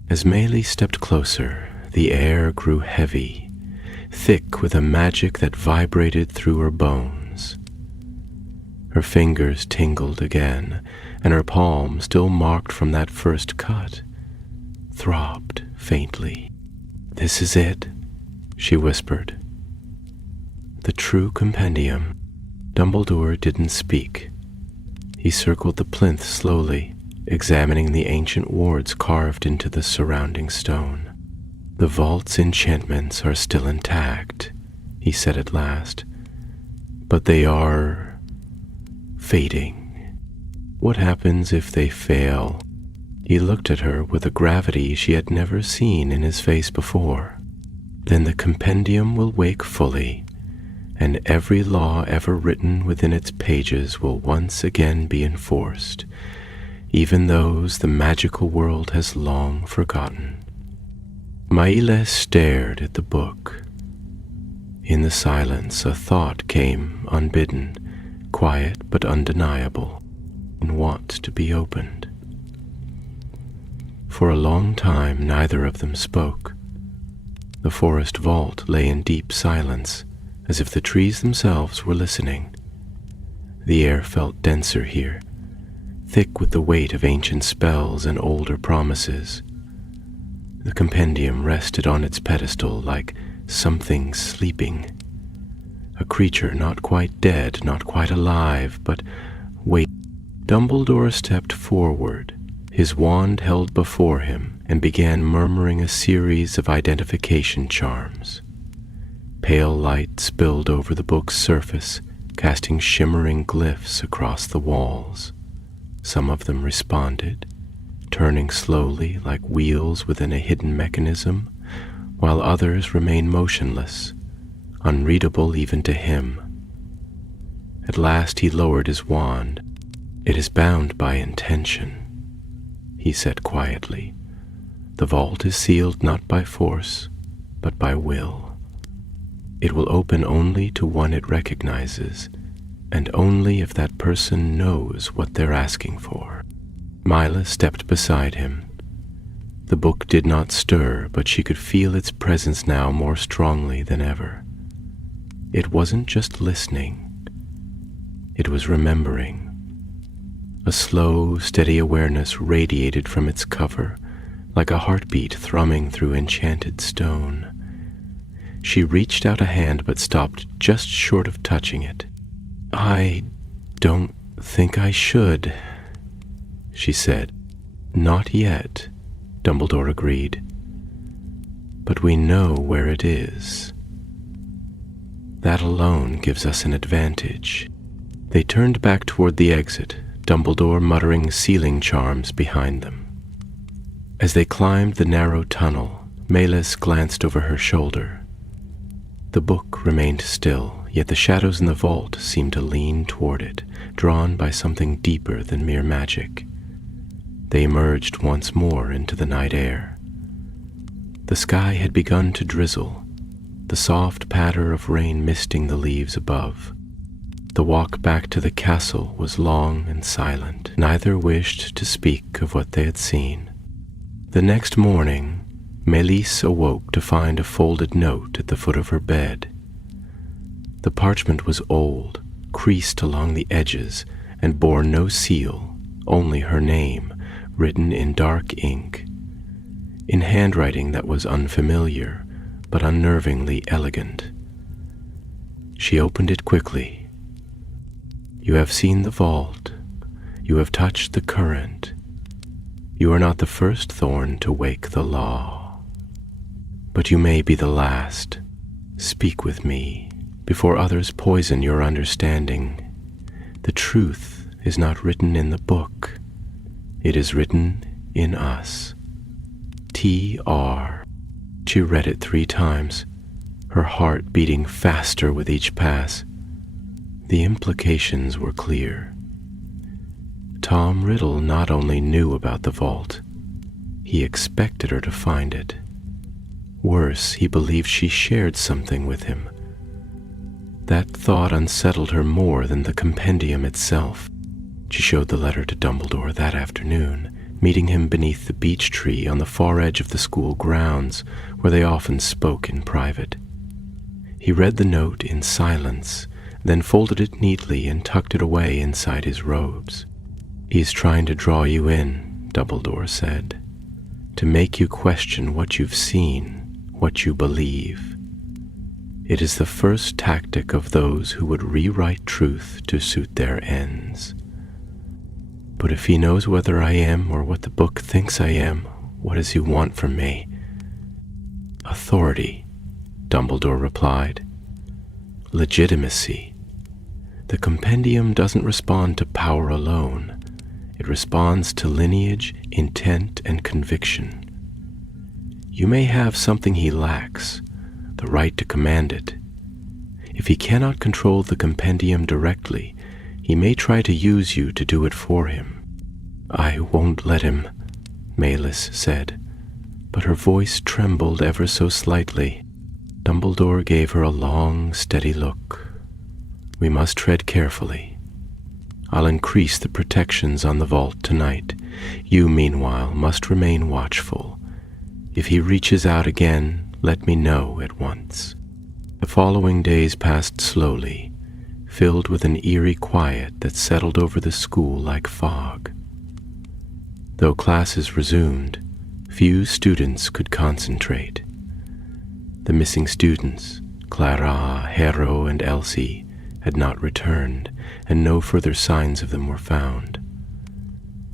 As Maylie stepped closer, the air grew heavy, thick with a magic that vibrated through her bones. Her fingers tingled again, and her palm, still marked from that first cut, throbbed faintly. "This is it," she whispered. "The true Compendium." Dumbledore didn't speak. He circled the plinth slowly, examining the ancient wards carved into the surrounding stone. "The vault's enchantments are still intact," he said at last, "but they are fading. What happens if they fail?" He looked at her with a gravity she had never seen in his face before. "Then the Compendium will wake fully, and every law ever written within its pages will once again be enforced, even those the magical world has long forgotten." Maile stared at the book. In the silence, a thought came unbidden, quiet but undeniable, and want to be opened. For a long time neither of them spoke. The forest vault lay in deep silence, as if the trees themselves were listening. The air felt denser here, thick with the weight of ancient spells and older promises. The compendium rested on its pedestal like something sleeping. A creature not quite dead, not quite alive, but wait. Dumbledore stepped forward, his wand held before him, and began murmuring a series of identification charms. Pale light spilled over the book's surface, casting shimmering glyphs across the walls. Some of them responded, turning slowly like wheels within a hidden mechanism, while others remained motionless, unreadable even to him. At last he lowered his wand. "It is bound by intention," he said quietly. "The vault is sealed not by force, but by will. It will open only to one it recognizes, and only if that person knows what they're asking for." Mila stepped beside him. The book did not stir, but she could feel its presence now more strongly than ever. It wasn't just listening. It was remembering. A slow, steady awareness radiated from its cover, like a heartbeat thrumming through enchanted stone. She reached out a hand but stopped just short of touching it. "I don't think I should," she said. "Not yet," Dumbledore agreed. "But we know where it is. That alone gives us an advantage." They turned back toward the exit, Dumbledore muttering sealing charms behind them. As they climbed the narrow tunnel, Melis glanced over her shoulder. The book remained still, yet the shadows in the vault seemed to lean toward it, drawn by something deeper than mere magic. They emerged once more into the night air. The sky had begun to drizzle, the soft patter of rain misting the leaves above. The walk back to the castle was long and silent. Neither wished to speak of what they had seen. The next morning, Melis awoke to find a folded note at the foot of her bed. The parchment was old, creased along the edges, and bore no seal, only her name, written in dark ink, in handwriting that was unfamiliar, but unnervingly elegant. She opened it quickly. "You have seen the vault. You have touched the current. You are not the first thorn to wake the law. But you may be the last. Speak with me, before others poison your understanding. The truth is not written in the book. It is written in us. T.R." She read it 3 times, her heart beating faster with each pass. The implications were clear. Tom Riddle not only knew about the vault, he expected her to find it. Worse, he believed she shared something with him. That thought unsettled her more than the compendium itself. She showed the letter to Dumbledore that afternoon, meeting him beneath the beech tree on the far edge of the school grounds, where they often spoke in private. He read the note in silence, then folded it neatly and tucked it away inside his robes. "He's trying to draw you in," Dumbledore said, "to make you question what you've seen, what you believe. It is the first tactic of those who would rewrite truth to suit their ends. But if he knows whether I am or what the book thinks I am, what does he want from me?" "Authority," Dumbledore replied. "Legitimacy. The compendium doesn't respond to power alone. It responds to lineage, intent, and conviction. You may have something he lacks, the right to command it. If he cannot control the compendium directly, he may try to use you to do it for him." "I won't let him," Melis said, but her voice trembled ever so slightly. Dumbledore gave her a long, steady look. "We must tread carefully. I'll increase the protections on the vault tonight. You, meanwhile, must remain watchful. If he reaches out again, let me know at once." The following days passed slowly, filled with an eerie quiet that settled over the school like fog. Though classes resumed, few students could concentrate. The missing students, Clara, Hero, and Elsie, had not returned, and no further signs of them were found.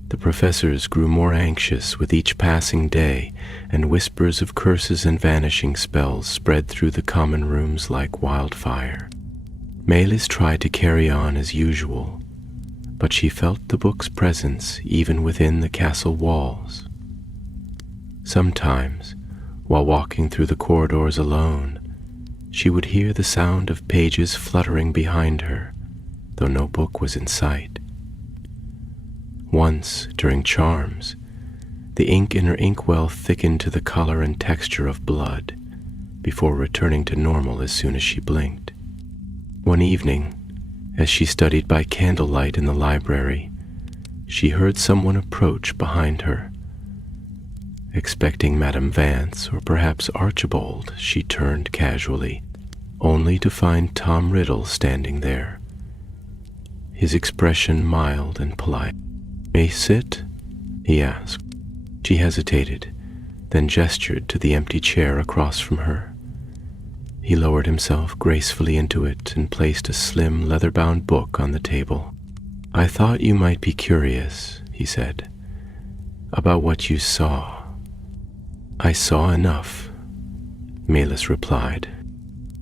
The professors grew more anxious with each passing day, and whispers of curses and vanishing spells spread through the common rooms like wildfire. Melis tried to carry on as usual, but she felt the book's presence even within the castle walls. Sometimes, while walking through the corridors alone, she would hear the sound of pages fluttering behind her, though no book was in sight. Once, during charms, the ink in her inkwell thickened to the color and texture of blood, before returning to normal as soon as she blinked. One evening, as she studied by candlelight in the library, she heard someone approach behind her. Expecting Madame Vance or perhaps Archibald, she turned casually, only to find Tom Riddle standing there, his expression mild and polite. "May I sit?" he asked. She hesitated, then gestured to the empty chair across from her. He lowered himself gracefully into it and placed a slim leather-bound book on the table. "I thought you might be curious," he said, "about what you saw." "I saw enough," Melis replied.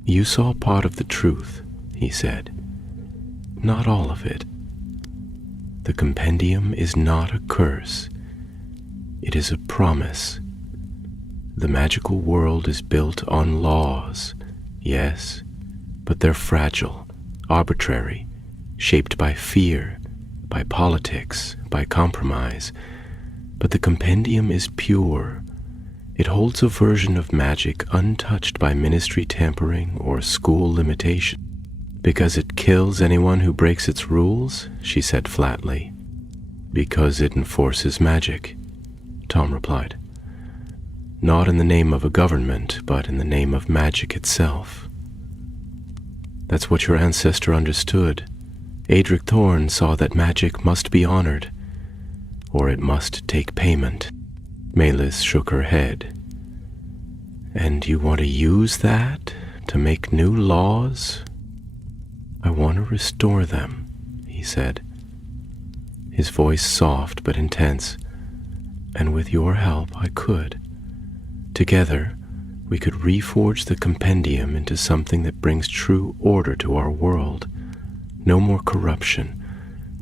"You saw part of the truth," he said. "Not all of it. The Compendium is not a curse. It is a promise. The magical world is built on laws, yes, but they're fragile, arbitrary, shaped by fear, by politics, by compromise. But the Compendium is pure. It holds a version of magic untouched by ministry tampering or school limitation. "Because it kills anyone who breaks its rules?" she said flatly. "Because it enforces magic," Tom replied. "Not in the name of a government, but in the name of magic itself." "That's what your ancestor understood. Adric Thorne saw that magic must be honored, or it must take payment." Melis shook her head. "And you want to use that to make new laws?" "I want to restore them," he said, his voice soft but intense. "And with your help, I could. Together, we could reforge the Compendium into something that brings true order to our world. No more corruption,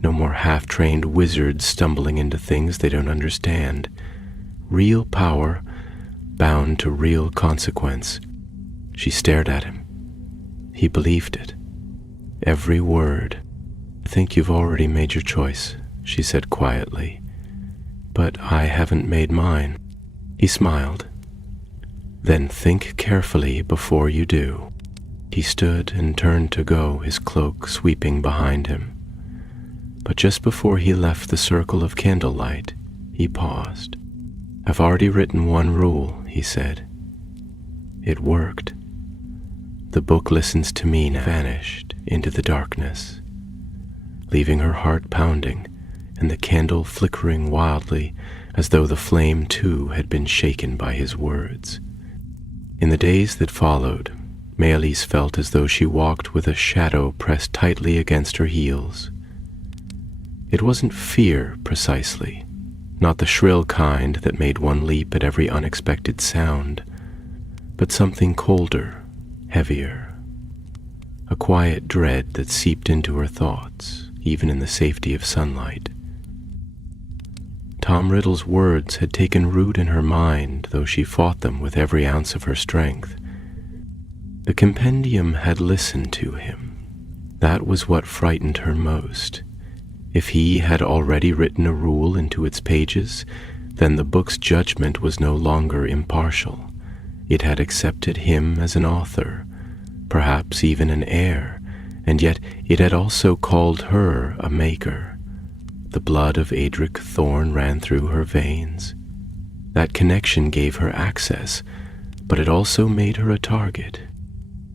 no more half-trained wizards stumbling into things they don't understand. Real power, bound to real consequence." She stared at him. He believed it. Every word. "I think you've already made your choice," she said quietly. "But I haven't made mine." He smiled. "Then think carefully before you do." He stood and turned to go, his cloak sweeping behind him. But just before he left the circle of candlelight, he paused. "I've already written one rule," he said. "It worked. The book listens to me now." Vanished into the darkness, leaving her heart pounding and the candle flickering wildly as though the flame too had been shaken by his words. In the days that followed, Melis felt as though she walked with a shadow pressed tightly against her heels. It wasn't fear precisely, not the shrill kind that made one leap at every unexpected sound, but something colder, heavier. A quiet dread that seeped into her thoughts, even in the safety of sunlight. Tom Riddle's words had taken root in her mind, though she fought them with every ounce of her strength. The Compendium had listened to him. That was what frightened her most. If he had already written a rule into its pages, then the book's judgment was no longer impartial. It had accepted him as an author, perhaps even an heir, and yet it had also called her a maker. The blood of Adric Thorne ran through her veins. That connection gave her access, but it also made her a target.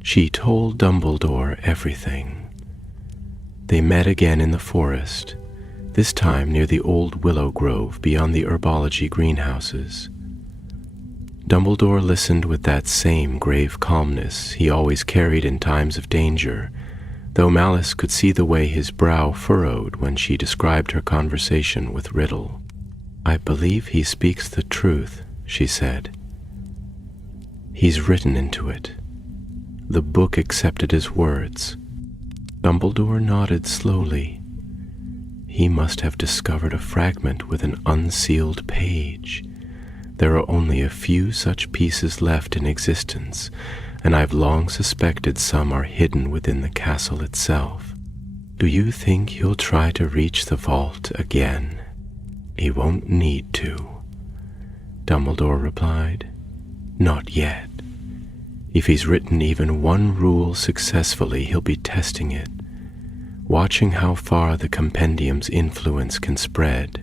She told Dumbledore everything. They met again in the forest, this time near the old willow grove beyond the herbology greenhouses. Dumbledore listened with that same grave calmness he always carried in times of danger, though Malice could see the way his brow furrowed when she described her conversation with Riddle. "I believe he speaks the truth," she said. "He's written into it. The book accepted his words." Dumbledore nodded slowly. He must have discovered a fragment with an unsealed page. There are only a few such pieces left in existence, and I've long suspected some are hidden within the castle itself. Do you think he'll try to reach the vault again? He won't need to, Dumbledore replied. Not yet. If he's written even one rule successfully, he'll be testing it, watching how far the Compendium's influence can spread.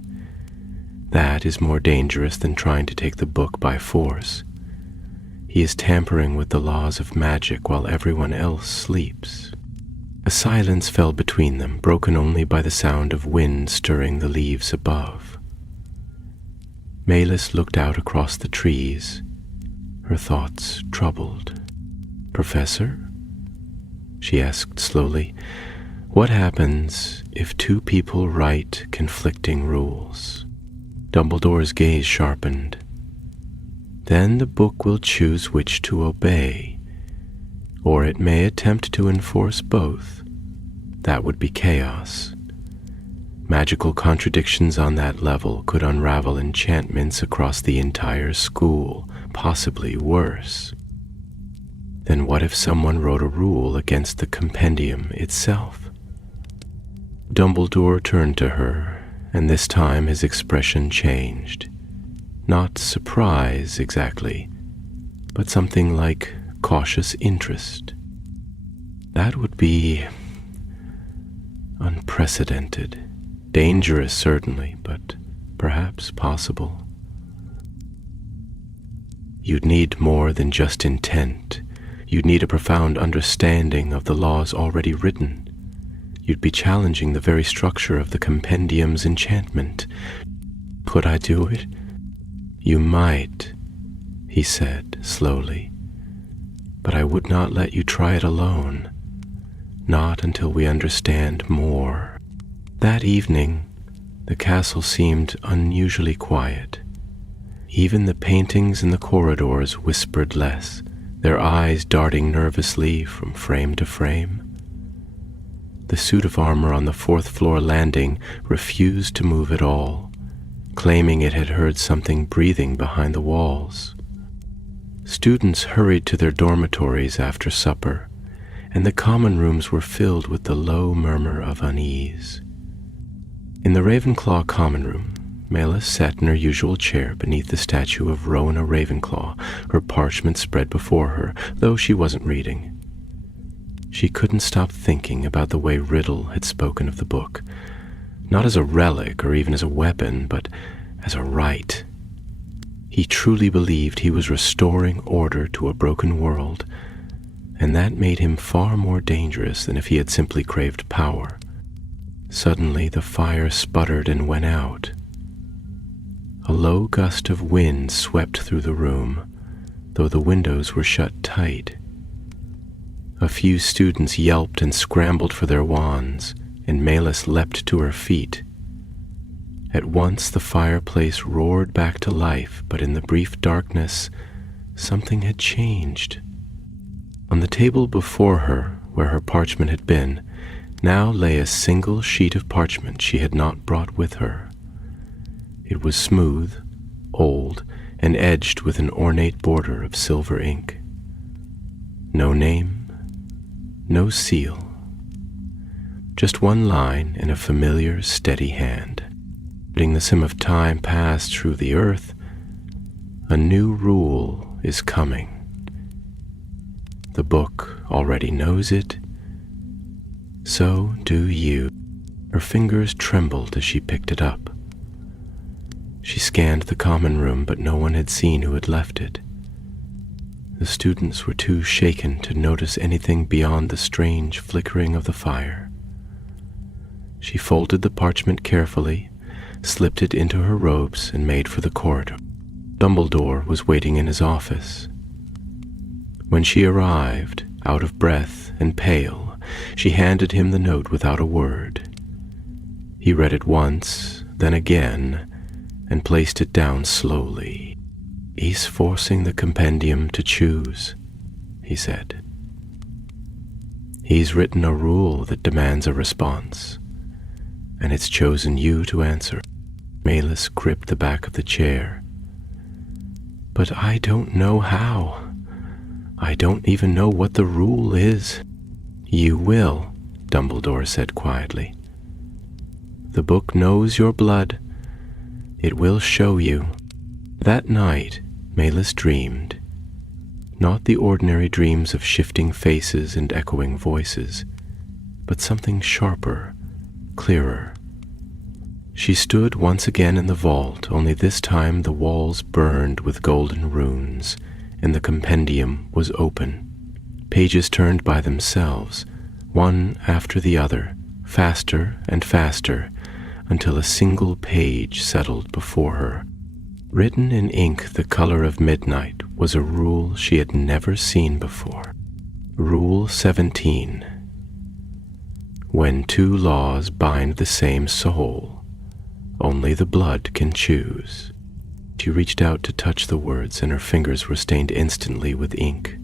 That is more dangerous than trying to take the book by force. He is tampering with the laws of magic while everyone else sleeps. A silence fell between them, broken only by the sound of wind stirring the leaves above. Malice looked out across the trees, her thoughts troubled. "Professor?" she asked slowly, "what happens if two people write conflicting rules?" Dumbledore's gaze sharpened. "Then the book will choose which to obey, or it may attempt to enforce both. That would be chaos. Magical contradictions on that level could unravel enchantments across the entire school, possibly worse. Then what if someone wrote a rule against the Compendium itself?" Dumbledore turned to her, and this time his expression changed. Not surprise exactly, but something like cautious interest. "That would be unprecedented. Dangerous, certainly, but perhaps possible. You'd need more than just intent. You'd need a profound understanding of the laws already written. You'd be challenging the very structure of the Compendium's enchantment. Could I do it?" "You might," he said slowly, "but I would not let you try it alone. Not until we understand more." That evening, the castle seemed unusually quiet. Even the paintings in the corridors whispered less, their eyes darting nervously from frame to frame. The suit of armor on the fourth-floor landing refused to move at all, claiming it had heard something breathing behind the walls. Students hurried to their dormitories after supper, and the common rooms were filled with the low murmur of unease. In the Ravenclaw common room, Malice sat in her usual chair beneath the statue of Rowena Ravenclaw, her parchment spread before her, though she wasn't reading. She couldn't stop thinking about the way Riddle had spoken of the book, not as a relic or even as a weapon, but as a right. He truly believed he was restoring order to a broken world, and that made him far more dangerous than if he had simply craved power. Suddenly the fire sputtered and went out. A low gust of wind swept through the room, though the windows were shut tight. A few students yelped and scrambled for their wands, and Malice leapt to her feet. At once the fireplace roared back to life, but in the brief darkness, something had changed. On the table before her, where her parchment had been, now lay a single sheet of parchment she had not brought with her. It was smooth, old, and edged with an ornate border of silver ink. No name, no seal. Just one line in a familiar, steady hand. Letting the sim of time pass through the earth, a new rule is coming. The book already knows it. So do you. Her fingers trembled as she picked it up. She scanned the common room, but no one had seen who had left it. The students were too shaken to notice anything beyond the strange flickering of the fire. She folded the parchment carefully, slipped it into her robes, and made for the corridor. Dumbledore was waiting in his office. When she arrived, out of breath and pale, she handed him the note without a word. He read it once, then again, and placed it down slowly. "He's forcing the Compendium to choose," he said. "He's written a rule that demands a response, and it's chosen you to answer." Malus gripped the back of the chair. "But I don't know how. I don't even know what the rule is." "You will," Dumbledore said quietly. "The book knows your blood. It will show you." That night, Malus dreamed, not the ordinary dreams of shifting faces and echoing voices, but something sharper, clearer. She stood once again in the vault, only this time the walls burned with golden runes, and the Compendium was open. Pages turned by themselves, one after the other, faster and faster, until a single page settled before her. Written in ink the color of midnight was a rule she had never seen before. Rule 17. When two laws bind the same soul, only the blood can choose. She reached out to touch the words, and her fingers were stained instantly with ink.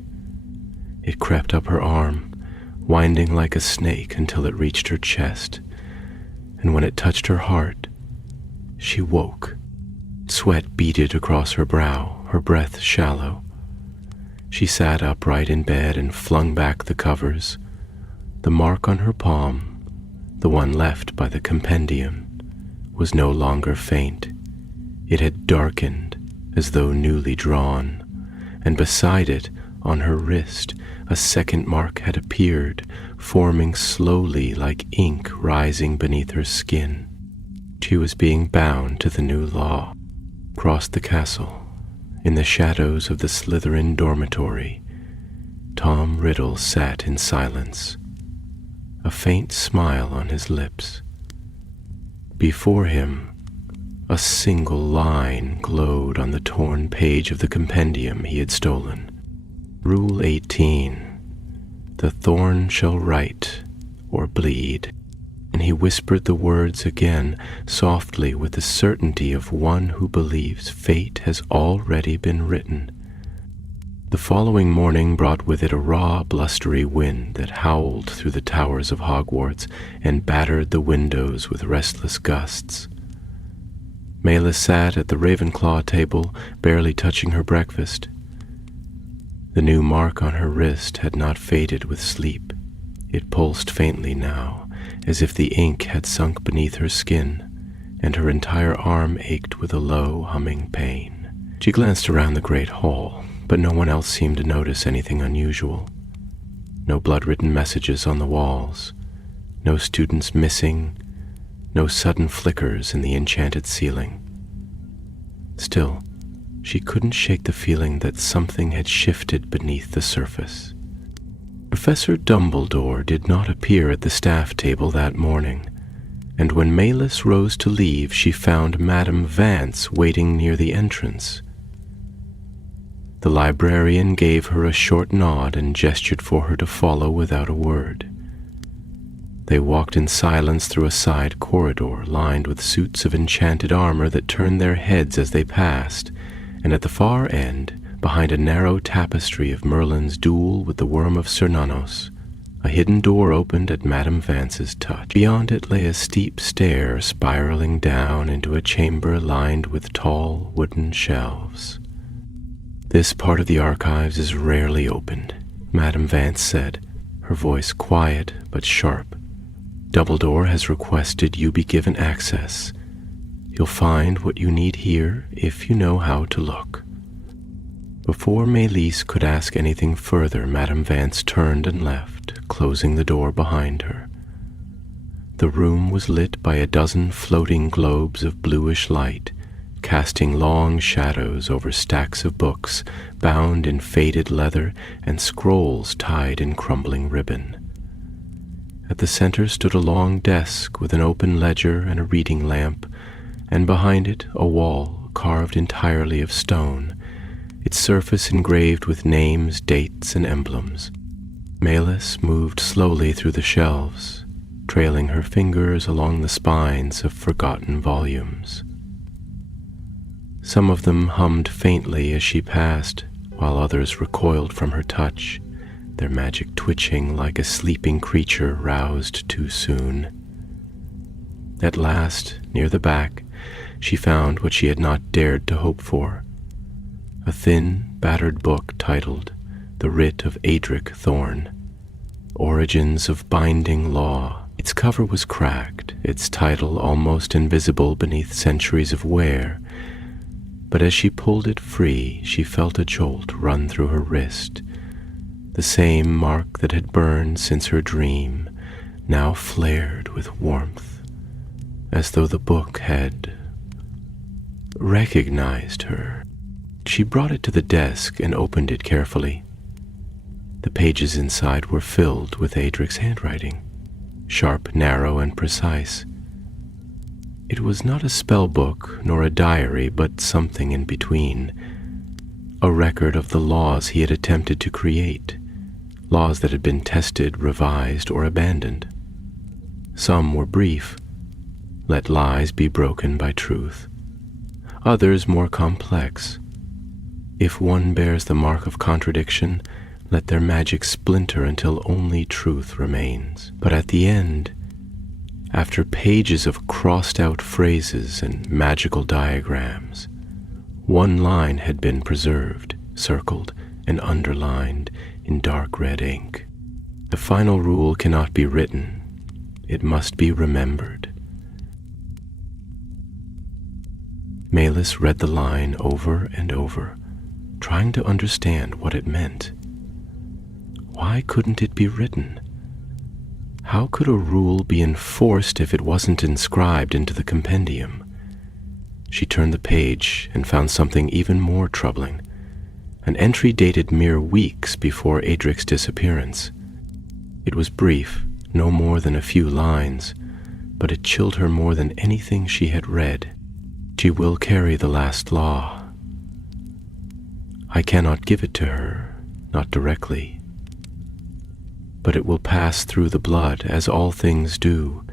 It crept up her arm, winding like a snake until it reached her chest, and when it touched her heart, she woke. Sweat beaded across her brow, her breath shallow. She sat upright in bed and flung back the covers. The mark on her palm, the one left by the Compendium, was no longer faint. It had darkened as though newly drawn, and beside it, on her wrist, a second mark had appeared, forming slowly like ink rising beneath her skin. She was being bound to the new law. Across the castle, in the shadows of the Slytherin dormitory, Tom Riddle sat in silence, a faint smile on his lips. Before him, a single line glowed on the torn page of the Compendium he had stolen. Rule 18. The thorn shall write or bleed. And he whispered the words again, softly, with the certainty of one who believes fate has already been written. The following morning brought with it a raw, blustery wind that howled through the towers of Hogwarts and battered the windows with restless gusts. Malus sat at the Ravenclaw table, barely touching her breakfast. The new mark on her wrist had not faded with sleep. It pulsed faintly now, as if the ink had sunk beneath her skin, and her entire arm ached with a low, humming pain. She glanced around the great hall, but no one else seemed to notice anything unusual. No blood-written messages on the walls, no students missing, no sudden flickers in the enchanted ceiling. Still, she couldn't shake the feeling that something had shifted beneath the surface. Professor Dumbledore did not appear at the staff table that morning, and when Malus rose to leave, she found Madame Vance waiting near the entrance. The librarian gave her a short nod and gestured for her to follow without a word. They walked in silence through a side corridor lined with suits of enchanted armor that turned their heads as they passed, and at the far end, behind a narrow tapestry of Merlin's duel with the Worm of Cernunnos, a hidden door opened at Madame Vance's touch. Beyond it lay a steep stair spiraling down into a chamber lined with tall wooden shelves. "This part of the archives is rarely opened," Madame Vance said, her voice quiet but sharp. "Dumbledore has requested you be given access. You'll find what you need here if you know how to look." Before Mélisse could ask anything further, Madame Vance turned and left, closing the door behind her. The room was lit by a dozen floating globes of bluish light, casting long shadows over stacks of books bound in faded leather and scrolls tied in crumbling ribbon. At the center stood a long desk with an open ledger and a reading lamp, and behind it a wall carved entirely of stone, its surface engraved with names, dates, and emblems. Melis moved slowly through the shelves, trailing her fingers along the spines of forgotten volumes. Some of them hummed faintly as she passed, while others recoiled from her touch, their magic twitching like a sleeping creature roused too soon. At last, near the back, she found what she had not dared to hope for, a thin, battered book titled The Writ of Adric Thorn, Origins of Binding Law. Its cover was cracked, its title almost invisible beneath centuries of wear, but as she pulled it free, she felt a jolt run through her wrist. The same mark that had burned since her dream now flared with warmth, as though the book had recognized her. She brought it to the desk and opened it carefully. The pages inside were filled with Adric's handwriting, sharp, narrow, and precise. It was not a spell book nor a diary, but something in between, a record of the laws he had attempted to create, laws that had been tested, revised, or abandoned. Some were brief, let lies be broken by truth. Others more complex. If one bears the mark of contradiction, let their magic splinter until only truth remains. But at the end, after pages of crossed-out phrases and magical diagrams, one line had been preserved, circled, and underlined in dark red ink. The final rule cannot be written. It must be remembered. Melis read the line over and over, trying to understand what it meant. Why couldn't it be written? How could a rule be enforced if it wasn't inscribed into the Compendium? She turned the page and found something even more troubling, an entry dated mere weeks before Adric's disappearance. It was brief, no more than a few lines, but it chilled her more than anything she had read. She will carry the last law. I cannot give it to her, not directly, but it will pass through the blood as all things do.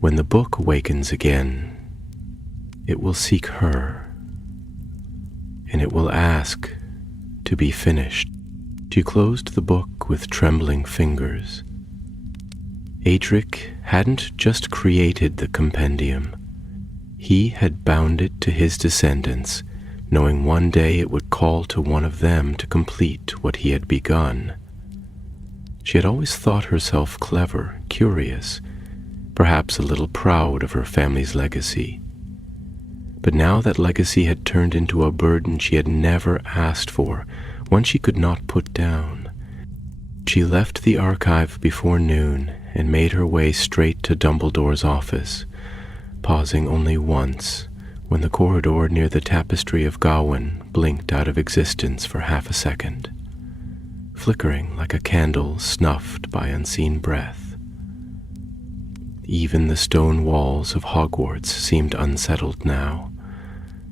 When the book awakens again, it will seek her, and it will ask to be finished. She closed the book with trembling fingers. Adric hadn't just created the Compendium. He had bound it to his descendants, knowing one day it would call to one of them to complete what he had begun. She had always thought herself clever, curious, perhaps a little proud of her family's legacy. But now that legacy had turned into a burden she had never asked for, one she could not put down. She left the archive before noon and made her way straight to Dumbledore's office, pausing only once when the corridor near the tapestry of Gawain blinked out of existence for half a second, flickering like a candle snuffed by unseen breath. Even the stone walls of Hogwarts seemed unsettled now,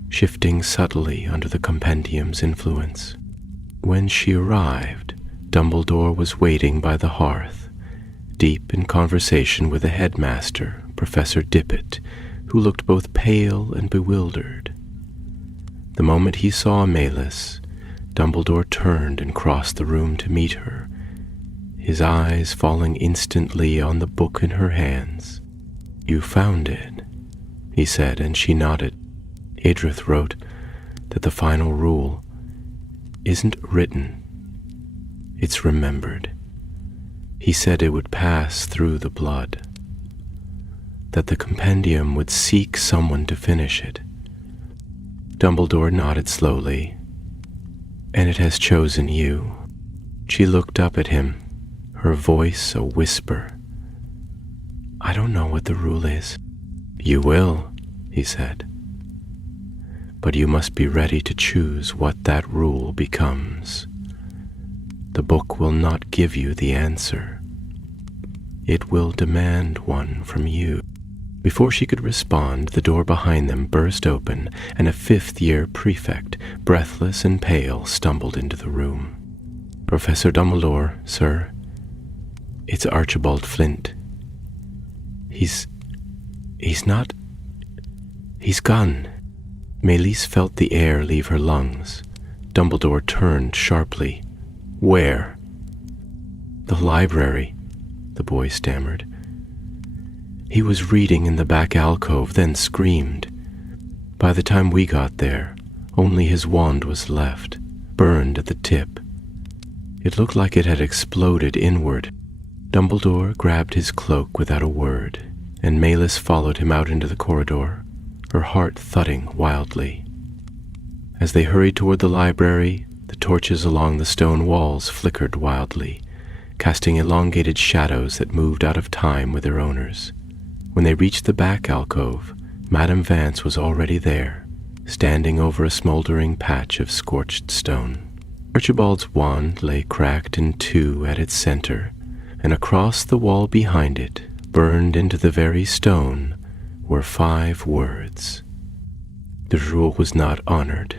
shifting subtly under the Compendium's influence. When she arrived, Dumbledore was waiting by the hearth, deep in conversation with the headmaster, Professor Dippet, who looked both pale and bewildered. The moment he saw Melis, Dumbledore turned and crossed the room to meet her, his eyes falling instantly on the book in her hands. "You found it," he said, and she nodded. "Adrith wrote that the final rule isn't written, it's remembered. He said it would pass through the blood, that the Compendium would seek someone to finish it." Dumbledore nodded slowly. "And it has chosen you." She looked up at him, her voice a whisper. "I don't know what the rule is." "You will," he said. but you must be ready to choose what that rule becomes. The book will not give you the answer. It will demand one from you." Before she could respond, the door behind them burst open, and a fifth-year prefect, breathless and pale, stumbled into the room. "Professor Dumbledore, sir. It's Archibald Flint. He's gone." Mélisse felt the air leave her lungs. Dumbledore turned sharply. "Where?" "The library," the boy stammered. "He was reading in the back alcove, then screamed. By the time we got there, only his wand was left, burned at the tip. It looked like it had exploded inward." Dumbledore grabbed his cloak without a word, and Mélisse followed him out into the corridor, her heart thudding wildly. As they hurried toward the library, the torches along the stone walls flickered wildly, casting elongated shadows that moved out of time with their owners. When they reached the back alcove, Madame Vance was already there, standing over a smoldering patch of scorched stone. Archibald's wand lay cracked in two at its center, and across the wall behind it, burned into the very stone, were 5 words. The rule was not honored.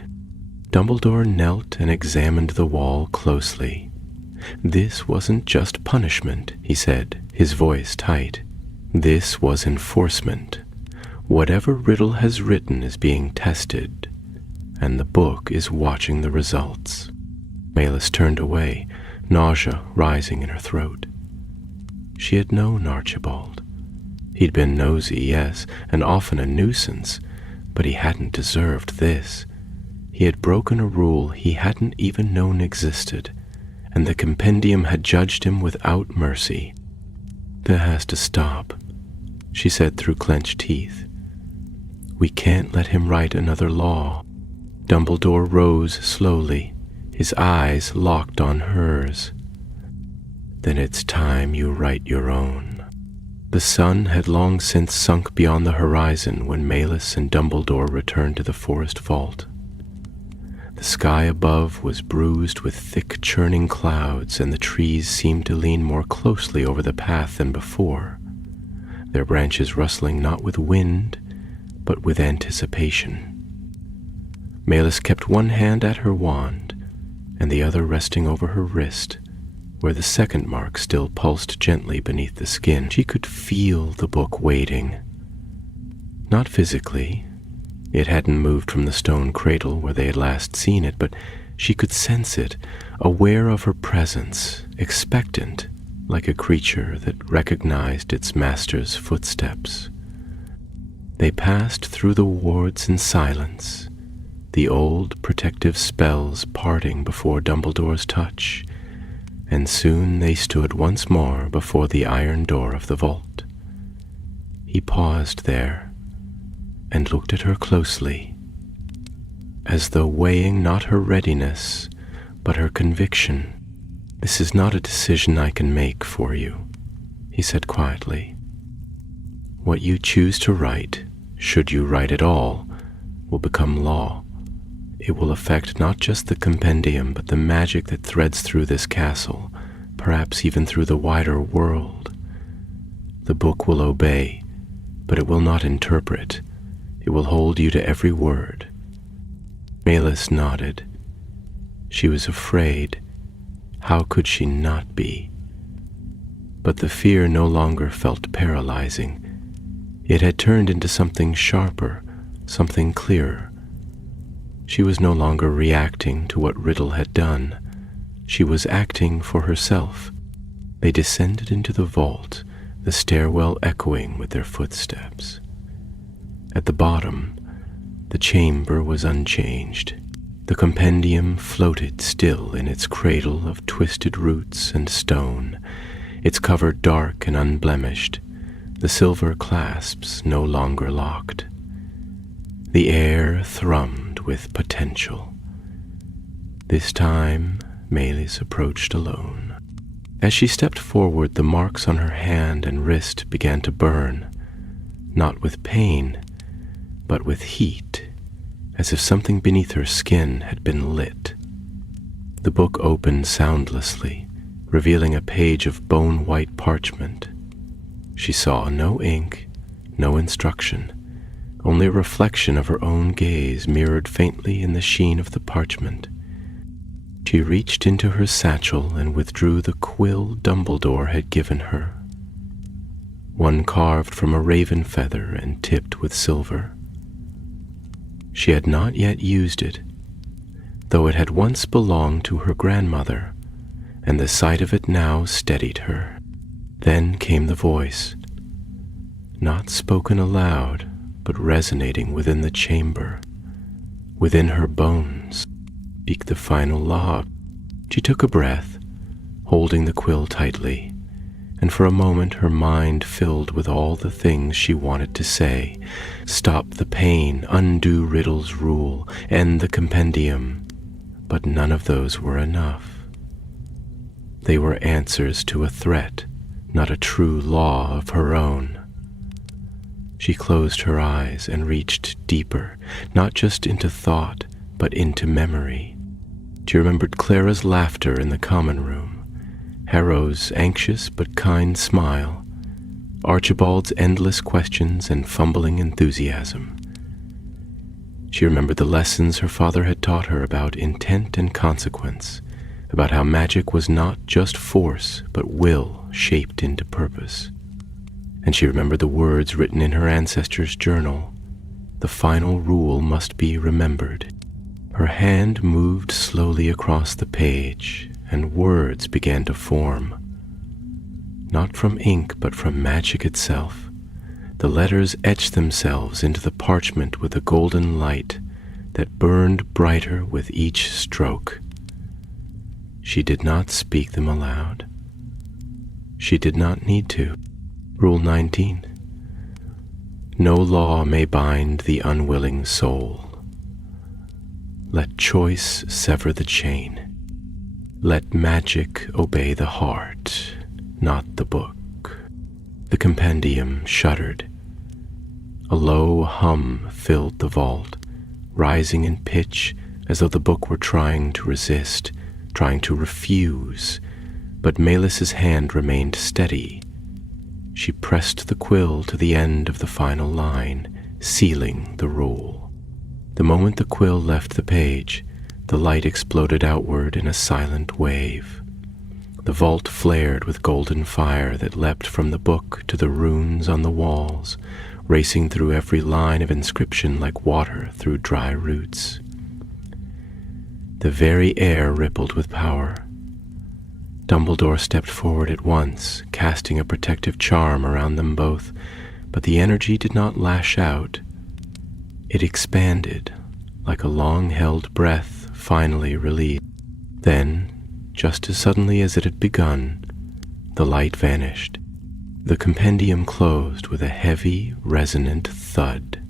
Dumbledore knelt and examined the wall closely. "This wasn't just punishment," he said, his voice tight. "This was enforcement. Whatever Riddle has written is being tested, and the book is watching the results." Mélisse turned away, nausea rising in her throat. She had known Archibald. He'd been nosy, yes, and often a nuisance, but he hadn't deserved this. He had broken a rule he hadn't even known existed, and the Compendium had judged him without mercy. "That has to stop," she said through clenched teeth. "We can't let him write another law." Dumbledore rose slowly, his eyes locked on hers. "Then it's time you write your own." The sun had long since sunk beyond the horizon when Mélisse and Dumbledore returned to the forest vault. The sky above was bruised with thick churning clouds, and the trees seemed to lean more closely over the path than before, their branches rustling not with wind, but with anticipation. Mélisse kept one hand at her wand, and the other resting over her wrist, where the second mark still pulsed gently beneath the skin. She could feel the book waiting. Not physically. It hadn't moved from the stone cradle where they had last seen it, but she could sense it, aware of her presence, expectant, like a creature that recognized its master's footsteps. They passed through the wards in silence, the old protective spells parting before Dumbledore's touch, and soon they stood once more before the iron door of the vault. He paused there and looked at her closely, as though weighing not her readiness, but her conviction. "This is not a decision I can make for you," he said quietly. "What you choose to write, should you write at all, will become law. It will affect not just the Compendium, but the magic that threads through this castle, perhaps even through the wider world. The book will obey, but it will not interpret. It will hold you to every word." Mélisse nodded. She was afraid. How could she not be? But the fear no longer felt paralyzing. It had turned into something sharper, something clearer. She was no longer reacting to what Riddle had done. She was acting for herself. They descended into the vault, the stairwell echoing with their footsteps. At the bottom, the chamber was unchanged. The Compendium floated still in its cradle of twisted roots and stone, its cover dark and unblemished, the silver clasps no longer locked. The air thrummed with potential. This time, Mélisse approached alone. As she stepped forward, the marks on her hand and wrist began to burn, not with pain, but with heat, as if something beneath her skin had been lit. The book opened soundlessly, revealing a page of bone-white parchment. She saw no ink, no instruction, only a reflection of her own gaze mirrored faintly in the sheen of the parchment. She reached into her satchel and withdrew the quill Dumbledore had given her, one carved from a raven feather and tipped with silver. She had not yet used it, though it had once belonged to her grandmother, and the sight of it now steadied her. Then came the voice, not spoken aloud, but resonating within the chamber, within her bones. Speak the final law. She took a breath, holding the quill tightly, and for a moment her mind filled with all the things she wanted to say. Stop the pain, undo Riddle's rule, end the Compendium. But none of those were enough. They were answers to a threat, not a true law of her own. She closed her eyes and reached deeper, not just into thought, but into memory. She remembered Clara's laughter in the common room, Harrow's anxious but kind smile, Archibald's endless questions and fumbling enthusiasm. She remembered the lessons her father had taught her about intent and consequence, about how magic was not just force, but will shaped into purpose. And she remembered the words written in her ancestors' journal. The final rule must be remembered. Her hand moved slowly across the page, and words began to form. Not from ink, but from magic itself. The letters etched themselves into the parchment with a golden light that burned brighter with each stroke. She did not speak them aloud. She did not need to. Rule 19. No law may bind the unwilling soul. Let choice sever the chain. Let magic obey the heart, not the book. The Compendium shuddered. A low hum filled the vault, rising in pitch as though the book were trying to resist, trying to refuse, but Melis's hand remained steady. She pressed the quill to the end of the final line, sealing the rule. The moment the quill left the page, the light exploded outward in a silent wave. The vault flared with golden fire that leapt from the book to the runes on the walls, racing through every line of inscription like water through dry roots. The very air rippled with power. Dumbledore stepped forward at once, casting a protective charm around them both, but the energy did not lash out. It expanded, like a long-held breath finally released. Then, just as suddenly as it had begun, the light vanished. The Compendium closed with a heavy, resonant thud.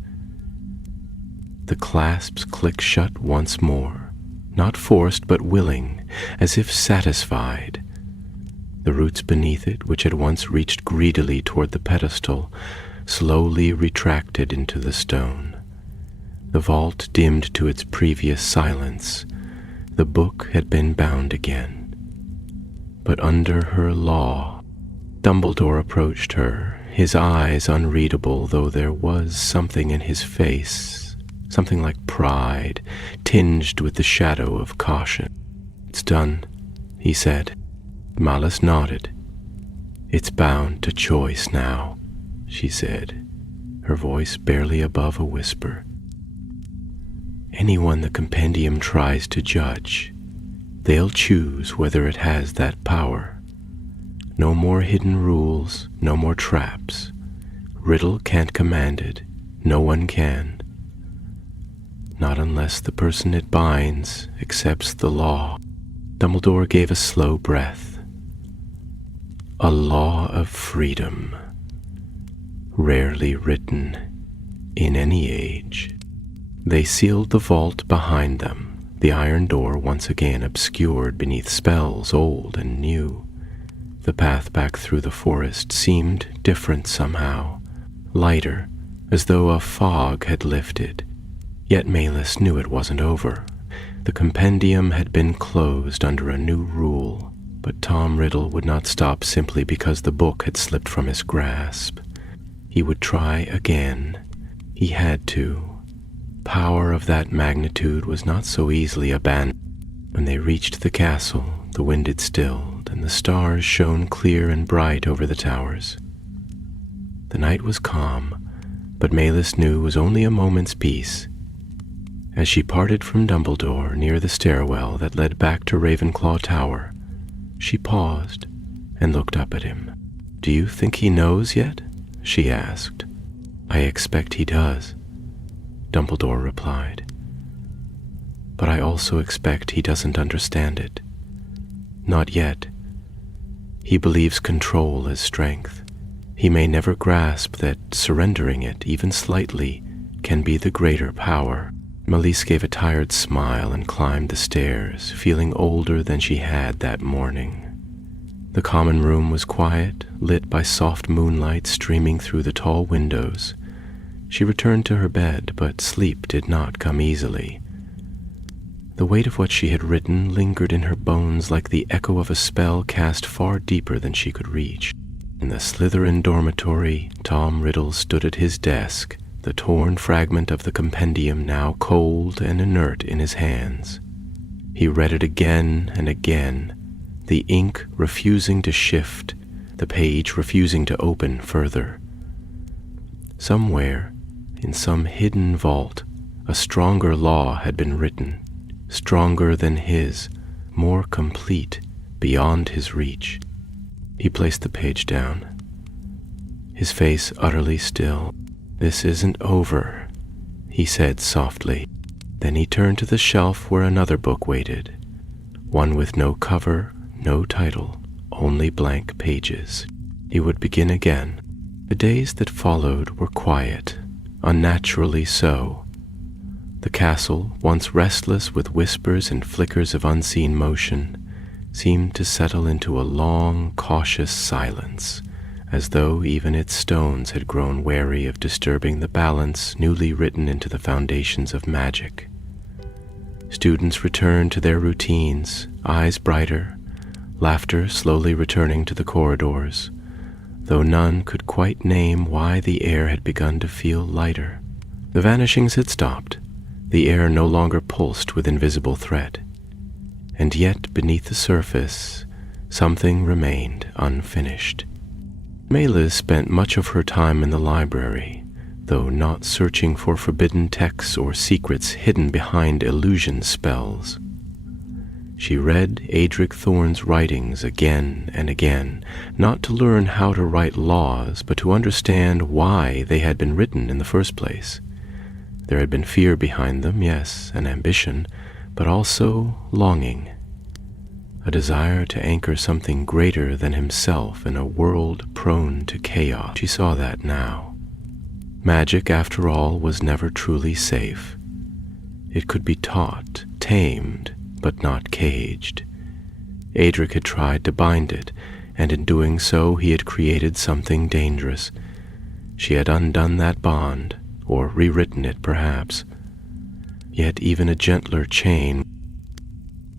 The clasps clicked shut once more, not forced but willing, as if satisfied. The roots beneath it, which had once reached greedily toward the pedestal, slowly retracted into the stone. The vault dimmed to its previous silence. The book had been bound again. But under her law, Dumbledore approached her, his eyes unreadable, though there was something in his face, something like pride, tinged with the shadow of caution. "It's done," he said. Malice nodded. "It's bound to choice now," she said, her voice barely above a whisper. "Anyone the Compendium tries to judge, they'll choose whether it has that power. No more hidden rules, no more traps. Riddle can't command it, no one can. Not unless the person it binds accepts the law." Dumbledore gave a slow breath. A law of freedom, rarely written in any age. They sealed the vault behind them, the iron door once again obscured beneath spells old and new. The path back through the forest seemed different somehow, lighter, as though a fog had lifted. Yet Malus knew it wasn't over. The compendium had been closed under a new rule, but Tom Riddle would not stop simply because the book had slipped from his grasp. He would try again. He had to. Power of that magnitude was not so easily abandoned. When they reached the castle, the wind had stilled, and the stars shone clear and bright over the towers. The night was calm, but Malus knew was only a moment's peace. As she parted from Dumbledore near the stairwell that led back to Ravenclaw Tower, she paused and looked up at him. "Do you think he knows yet?" she asked. "I expect he does," Dumbledore replied. "But I also expect he doesn't understand it. Not yet. He believes control is strength. He may never grasp that surrendering it, even slightly, can be the greater power." Malise gave a tired smile and climbed the stairs, feeling older than she had that morning. The common room was quiet, lit by soft moonlight streaming through the tall windows. She returned to her bed, but sleep did not come easily. The weight of what she had written lingered in her bones like the echo of a spell cast far deeper than she could reach. In the Slytherin dormitory, Tom Riddle stood at his desk, the torn fragment of the compendium now cold and inert in his hands. He read it again and again, the ink refusing to shift, the page refusing to open further. Somewhere, in some hidden vault, a stronger law had been written, stronger than his, more complete, beyond his reach. He placed the page down, his face utterly still. "This isn't over," he said softly. Then he turned to the shelf where another book waited, one with no cover, no title, only blank pages. He would begin again. The days that followed were quiet, unnaturally so. The castle, once restless with whispers and flickers of unseen motion, seemed to settle into a long, cautious silence, as though even its stones had grown wary of disturbing the balance newly written into the foundations of magic. Students returned to their routines, eyes brighter, laughter slowly returning to the corridors, though none could quite name why the air had begun to feel lighter. The vanishings had stopped, the air no longer pulsed with invisible threat, and yet beneath the surface, something remained unfinished. Malus spent much of her time in the library, though not searching for forbidden texts or secrets hidden behind illusion spells. She read Adric Thorne's writings again and again, not to learn how to write laws, but to understand why they had been written in the first place. There had been fear behind them, yes, and ambition, but also longing. A desire to anchor something greater than himself in a world prone to chaos. She saw that now. Magic, after all, was never truly safe. It could be taught, tamed, but not caged. Adric had tried to bind it, and in doing so he had created something dangerous. She had undone that bond, or rewritten it perhaps. Yet even a gentler chain.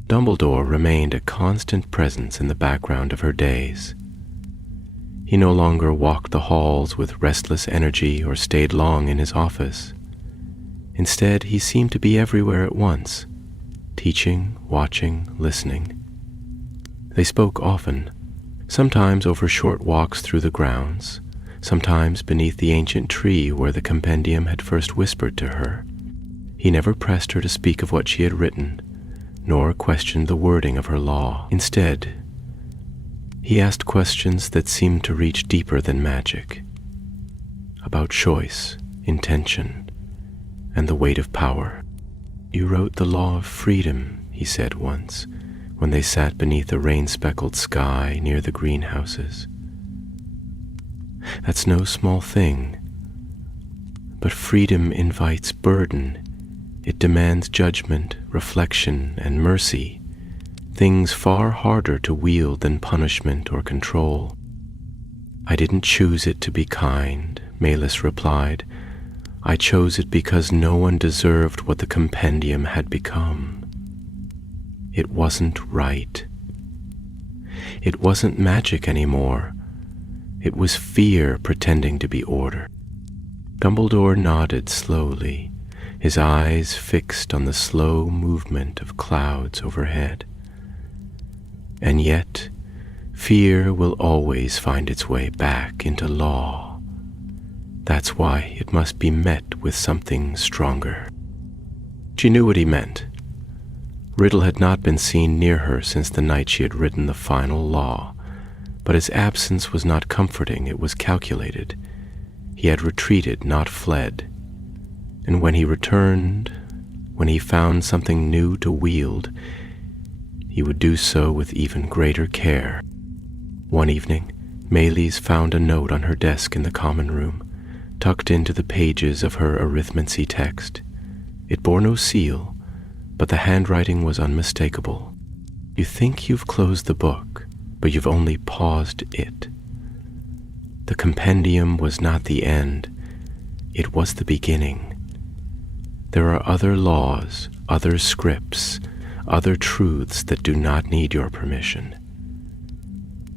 Dumbledore remained a constant presence in the background of her days. He no longer walked the halls with restless energy or stayed long in his office. Instead, he seemed to be everywhere at once, teaching, watching, listening. They spoke often, sometimes over short walks through the grounds, sometimes beneath the ancient tree where the compendium had first whispered to her. He never pressed her to speak of what she had written, nor questioned the wording of her law. Instead, he asked questions that seemed to reach deeper than magic, about choice, intention, and the weight of power. "You wrote the law of freedom," he said once, when they sat beneath a rain-speckled sky near the greenhouses. "That's no small thing, but freedom invites burden. It demands judgment, reflection, and mercy, things far harder to wield than punishment or control." "I didn't choose it to be kind," Malus replied. I chose it because no one deserved what the Compendium had become. It wasn't right. It wasn't magic anymore. It was fear pretending to be order. Dumbledore nodded slowly, his eyes fixed on the slow movement of clouds overhead. And yet, fear will always find its way back into law. That's why it must be met with something stronger. She knew what he meant. Riddle had not been seen near her since the night she had written the final law, but his absence was not comforting, it was calculated. He had retreated, not fled. And when he returned, when he found something new to wield, he would do so with even greater care. One evening, Maylis found a note on her desk in the common room, tucked into the pages of her arithmancy text. It bore no seal, but the handwriting was unmistakable. You think you've closed the book, but you've only paused it. The Compendium was not the end, it was the beginning. There are other laws, other scripts, other truths that do not need your permission.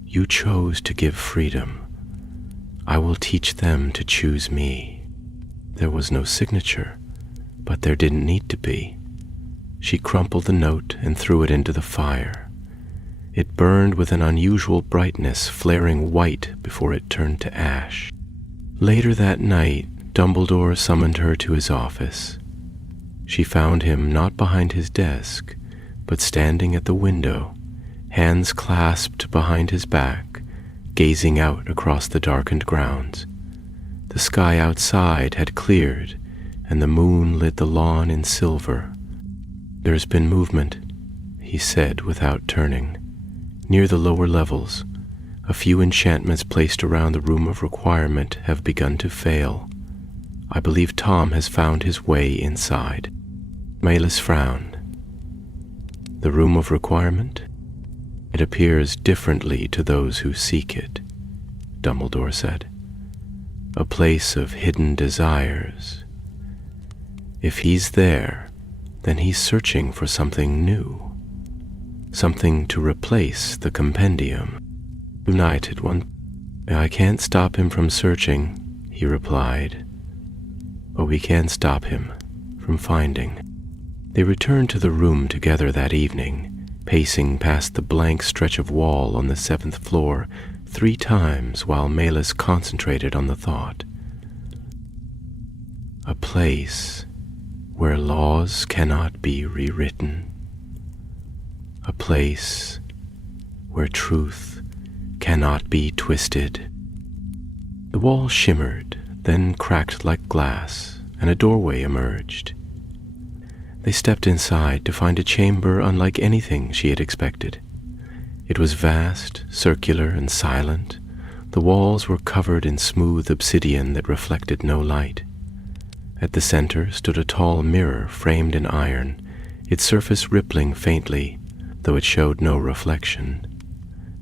You chose to give freedom. I will teach them to choose me. There was no signature, but there didn't need to be. She crumpled the note and threw it into the fire. It burned with an unusual brightness, flaring white before it turned to ash. Later that night, Dumbledore summoned her to his office. She found him not behind his desk, but standing at the window, hands clasped behind his back, gazing out across the darkened grounds. The sky outside had cleared, and the moon lit the lawn in silver. "There's been movement," he said without turning. "Near the lower levels, a few enchantments placed around the Room of Requirement have begun to fail. I believe Tom has found his way inside." Maylis frowned. "The Room of Requirement? It appears differently to those who seek it," Dumbledore said. "A place of hidden desires. If he's there, then he's searching for something new, something to replace the Compendium." United one. "I can't stop him from searching," he replied, "but we can stop him from finding." They returned to the room together that evening, pacing past the blank stretch of wall on the 7th floor 3 times while Maylis concentrated on the thought. A place where laws cannot be rewritten. A place where truth cannot be twisted. The wall shimmered, then cracked like glass, and a doorway emerged. They stepped inside to find a chamber unlike anything she had expected. It was vast, circular, and silent. The walls were covered in smooth obsidian that reflected no light. At the center stood a tall mirror framed in iron, its surface rippling faintly, though it showed no reflection.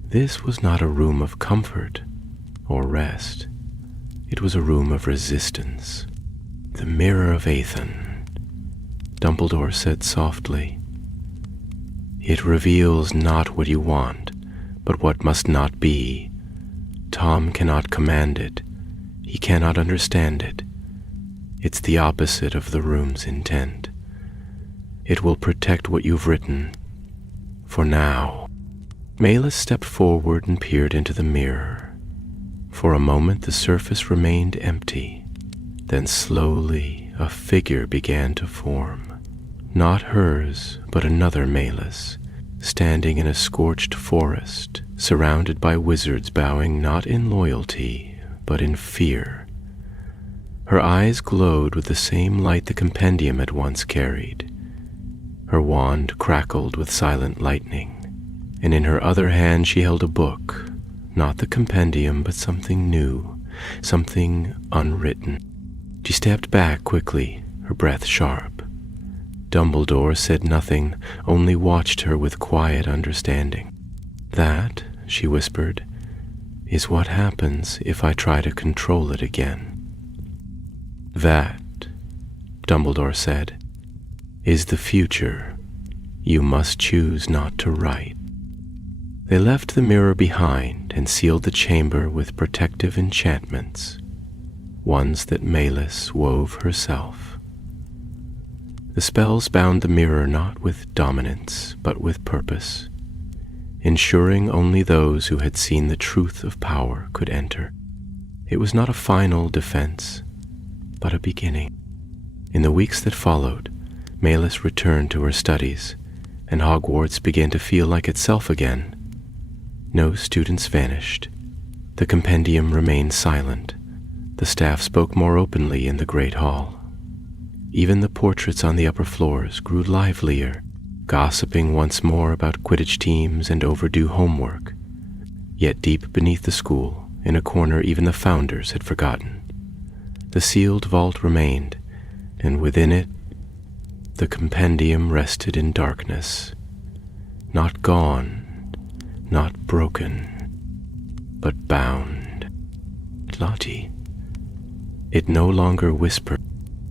This was not a room of comfort or rest. It was a room of resistance. "The Mirror of Aethan," Dumbledore said softly. "It reveals not what you want, but what must not be. Tom cannot command it. He cannot understand it. It's the opposite of the room's intent. It will protect what you've written. For now." Maylis stepped forward and peered into the mirror. For a moment the surface remained empty. Then slowly a figure began to form. Not hers, but another Maylis, standing in a scorched forest, surrounded by wizards bowing not in loyalty, but in fear. Her eyes glowed with the same light the Compendium had once carried. Her wand crackled with silent lightning, and in her other hand she held a book, not the Compendium, but something new, something unwritten. She stepped back quickly, her breath sharp. Dumbledore said nothing, only watched her with quiet understanding. "That," she whispered, "is what happens if I try to control it again. That Dumbledore said, is the future you must choose not to write. They left the mirror behind and sealed the chamber with protective enchantments, ones that Malus wove herself. The spells bound the mirror not with dominance, but with purpose, ensuring only those who had seen the truth of power could enter. It was not a final defense, but a beginning. In the weeks that followed, Malus returned to her studies, and Hogwarts began to feel like itself again. No students vanished. The Compendium remained silent. The staff spoke more openly in the Great Hall. Even the portraits on the upper floors grew livelier, gossiping once more about Quidditch teams and overdue homework. Yet deep beneath the school, in a corner even the founders had forgotten, the sealed vault remained, and within it, the Compendium rested in darkness, not gone, not broken, but bound. Lottie. It no longer whispered,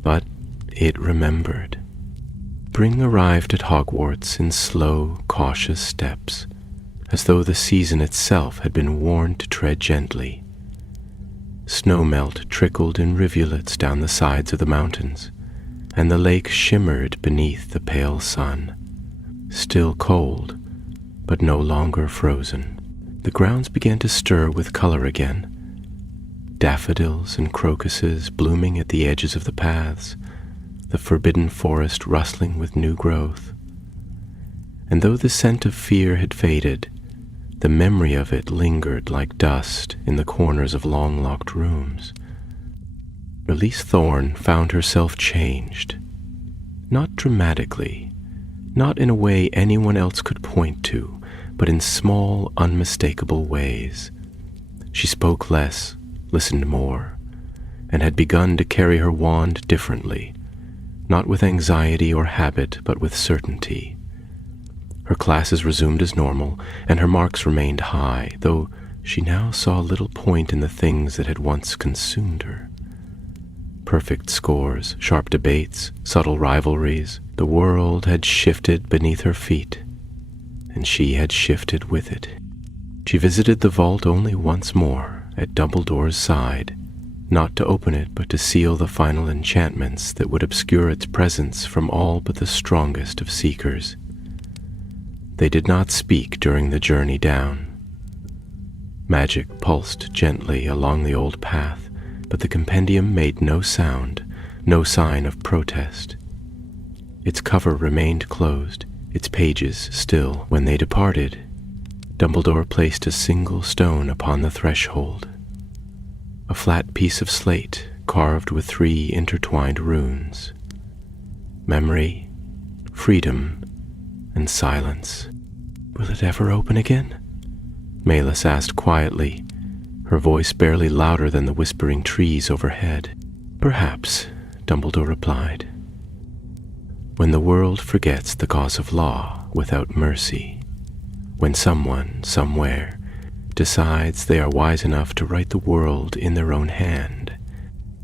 but it remembered. Spring arrived at Hogwarts in slow, cautious steps, as though the season itself had been warned to tread gently. Snowmelt trickled in rivulets down the sides of the mountains, and the lake shimmered beneath the pale sun, still cold, but no longer frozen. The grounds began to stir with color again. Daffodils and crocuses blooming at the edges of the paths, the forbidden forest rustling with new growth. And though the scent of fear had faded, the memory of it lingered like dust in the corners of long-locked rooms. Elise Thorne found herself changed, not dramatically, not in a way anyone else could point to, but in small, unmistakable ways. She spoke less, listened more, and had begun to carry her wand differently, not with anxiety or habit, but with certainty. Her classes resumed as normal, and her marks remained high, though she now saw little point in the things that had once consumed her. Perfect scores, sharp debates, subtle rivalries. The world had shifted beneath her feet, and she had shifted with it. She visited the vault only once more, at Dumbledore's side, not to open it but to seal the final enchantments that would obscure its presence from all but the strongest of seekers. They did not speak during the journey down. Magic pulsed gently along the old path, but the Compendium made no sound, no sign of protest. Its cover remained closed, its pages still. When they departed, Dumbledore placed a single stone upon the threshold, a flat piece of slate carved with 3 intertwined runes: memory, freedom, and silence. Will it ever open again? Malus asked quietly, her voice barely louder than the whispering trees overhead. Perhaps, Dumbledore replied. When the world forgets the cause of law without mercy, when someone, somewhere, decides they are wise enough to write the world in their own hand,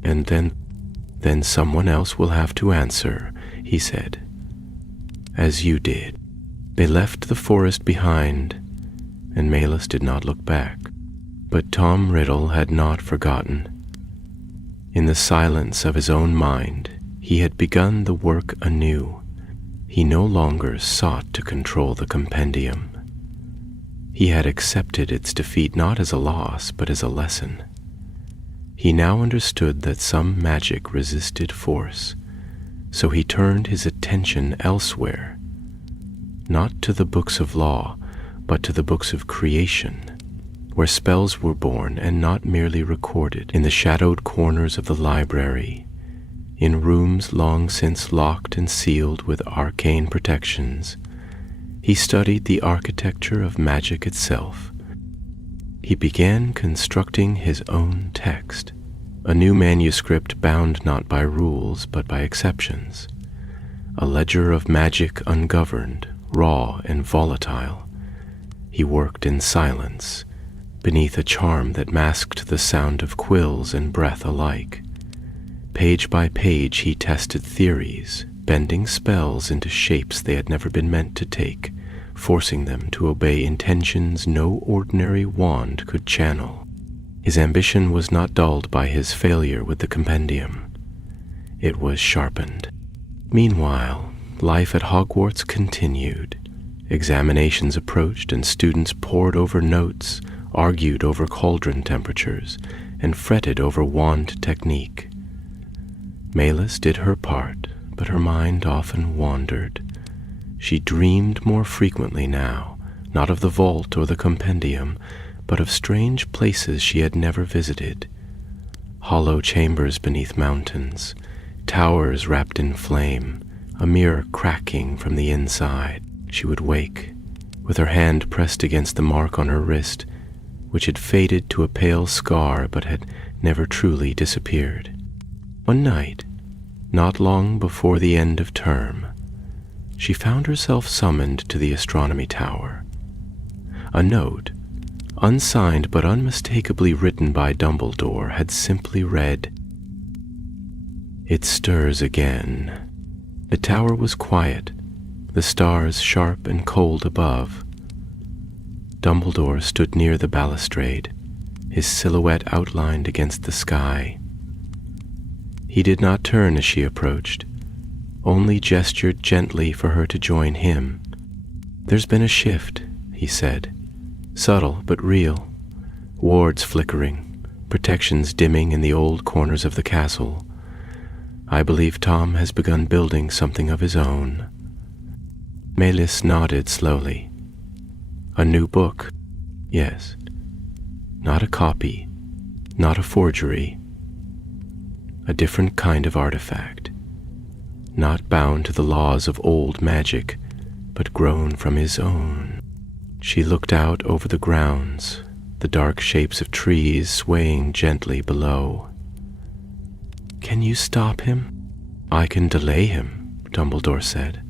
and then someone else will have to answer, he said, as you did. They left the forest behind, and Malus did not look back. But Tom Riddle had not forgotten. In the silence of his own mind, he had begun the work anew. He no longer sought to control the Compendium. He had accepted its defeat not as a loss, but as a lesson. He now understood that some magic resisted force, so he turned his attention elsewhere, not to the books of law, but to the books of creation, where spells were born and not merely recorded. In the shadowed corners of the library, in rooms long since locked and sealed with arcane protections, he studied the architecture of magic itself. He began constructing his own text, a new manuscript bound not by rules but by exceptions, a ledger of magic ungoverned, raw and volatile. He worked in silence, beneath a charm that masked the sound of quills and breath alike. Page by page he tested theories, bending spells into shapes they had never been meant to take, forcing them to obey intentions no ordinary wand could channel. His ambition was not dulled by his failure with the Compendium. It was sharpened. Meanwhile, life at Hogwarts continued. Examinations approached and students pored over notes, argued over cauldron temperatures, and fretted over wand technique. Malis did her part, but her mind often wandered. She dreamed more frequently now, not of the vault or the Compendium, but of strange places she had never visited. Hollow chambers beneath mountains, towers wrapped in flame, a mirror cracking from the inside. She would wake, with her hand pressed against the mark on her wrist, which had faded to a pale scar but had never truly disappeared. One night, not long before the end of term, she found herself summoned to the astronomy tower. A note, unsigned but unmistakably written by Dumbledore, had simply read, "It stirs again." The tower was quiet, the stars sharp and cold above. Dumbledore stood near the balustrade, his silhouette outlined against the sky. He did not turn as she approached, only gestured gently for her to join him. "There's been a shift," he said, "subtle but real. Wards flickering, protections dimming in the old corners of the castle. I believe Tom has begun building something of his own." Malis nodded slowly. "A new book? Yes. Not a copy, not a forgery. A different kind of artifact, not bound to the laws of old magic, but grown from his own." She looked out over the grounds, the dark shapes of trees swaying gently below. "Can you stop him?" "I can delay him," Dumbledore said.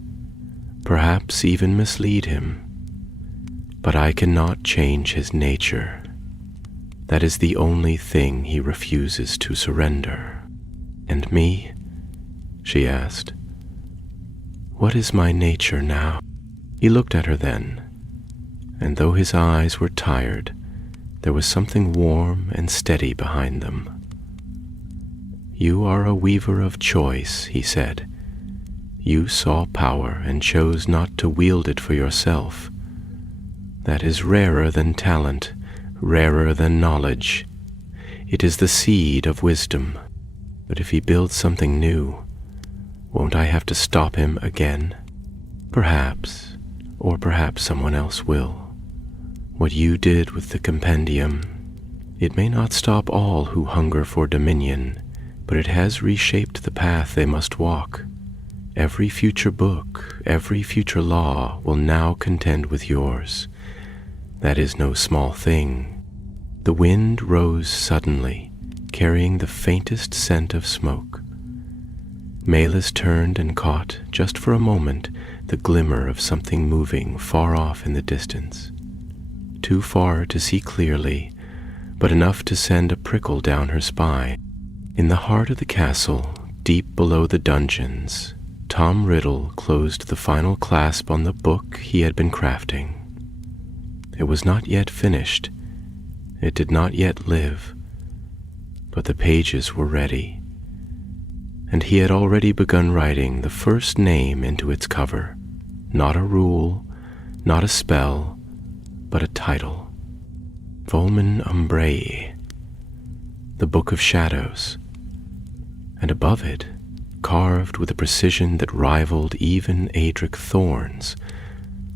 "Perhaps even mislead him. But I cannot change his nature. That is the only thing he refuses to surrender." "And me?" she asked. "What is my nature now?" He looked at her then, and though his eyes were tired, there was something warm and steady behind them. "You are a weaver of choice," he said. "You saw power and chose not to wield it for yourself. That is rarer than talent, rarer than knowledge. It is the seed of wisdom. But if he builds something new, won't I have to stop him again? Perhaps, or perhaps someone else will. What you did with the Compendium, it may not stop all who hunger for dominion, but it has reshaped the path they must walk. Every future book, every future law will now contend with yours. That is no small thing." The wind rose suddenly, carrying the faintest scent of smoke. Malis turned and caught, just for a moment, the glimmer of something moving far off in the distance. Too far to see clearly, but enough to send a prickle down her spine. In the heart of the castle, deep below the dungeons, Tom Riddle closed the final clasp on the book he had been crafting. It was not yet finished. It did not yet live. But the pages were ready, and he had already begun writing the first name into its cover. Not a rule, not a spell, but a title. Volmen Umbrae, the Book of Shadows. And above it, carved with a precision that rivaled even Adric Thorne's,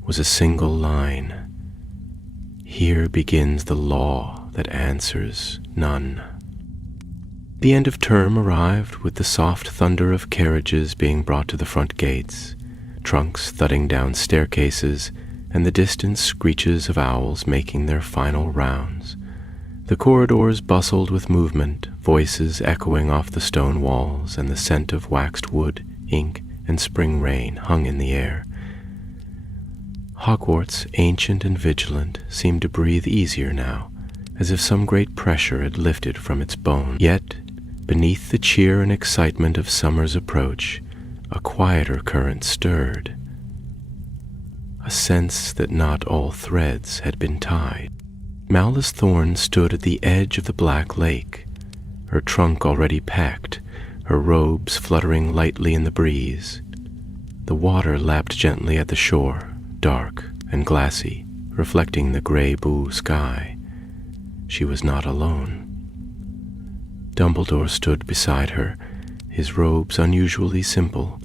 was a single line. "Here begins the law that answers none." The end of term arrived with the soft thunder of carriages being brought to the front gates, trunks thudding down staircases, and the distant screeches of owls making their final rounds. The corridors bustled with movement, voices echoing off the stone walls, and the scent of waxed wood, ink, and spring rain hung in the air. Hogwarts, ancient and vigilant, seemed to breathe easier now, as if some great pressure had lifted from its bones. Yet Beneath the cheer and excitement of summer's approach, a quieter current stirred, a sense that not all threads had been tied. Malus Thorne stood at the edge of the black lake, her trunk already packed, her robes fluttering lightly in the breeze. The water lapped gently at the shore, dark and glassy, reflecting the gray blue sky. She was not alone. Dumbledore stood beside her, his robes unusually simple,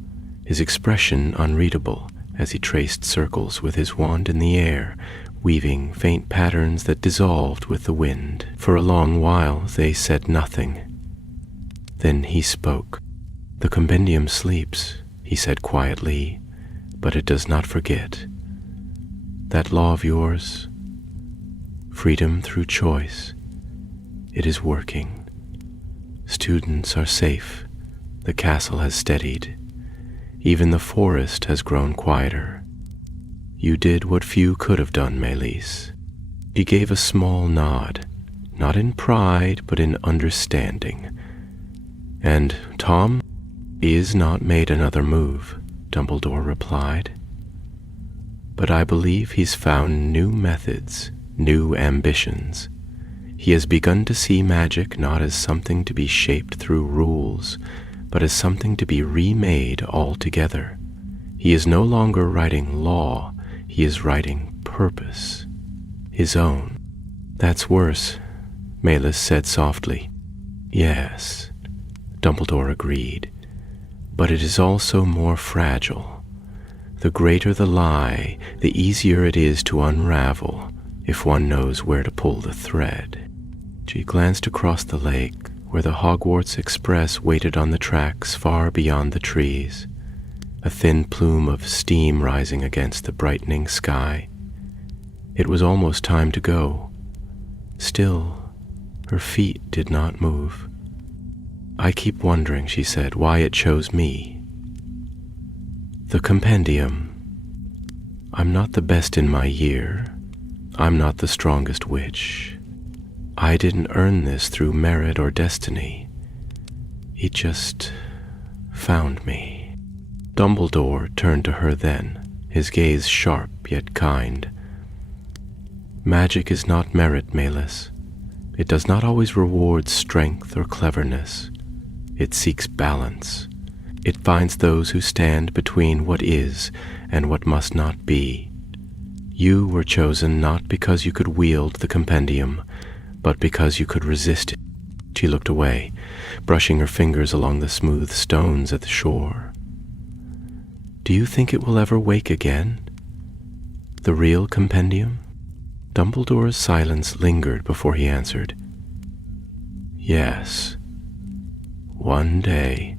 his expression unreadable as he traced circles with his wand in the air, weaving faint patterns that dissolved with the wind. For a long while they said nothing. Then he spoke. "The Compendium sleeps," he said quietly, "but it does not forget. That law of yours, freedom through choice, it is working. Students are safe. The castle has steadied. Even the forest has grown quieter. You did what few could have done, Melis." She gave a small nod, not in pride, but in understanding. "And Tom is not made another move," Dumbledore replied. "But I believe he's found new methods, new ambitions. He has begun to see magic not as something to be shaped through rules, but as something to be remade altogether. He is no longer writing law, he is writing purpose, his own." "That's worse," Melis said softly. "Yes," Dumbledore agreed, "but it is also more fragile. The greater the lie, the easier it is to unravel if one knows where to pull the thread." She glanced across the lake, where the Hogwarts Express waited on the tracks far beyond the trees, a thin plume of steam rising against the brightening sky. It was almost time to go. Still, her feet did not move. "I keep wondering," she said, "why it chose me. The Compendium. I'm not the best in my year. I'm not the strongest witch. I didn't earn this through merit or destiny. It just found me." Dumbledore turned to her then, his gaze sharp yet kind. "Magic is not merit, Melis. It does not always reward strength or cleverness. It seeks balance. It finds those who stand between what is and what must not be. You were chosen not because you could wield the Compendium, but because you could resist it." She looked away, brushing her fingers along the smooth stones at the shore. "Do you think it will ever wake again? The real Compendium?" Dumbledore's silence lingered before he answered. "Yes. One day.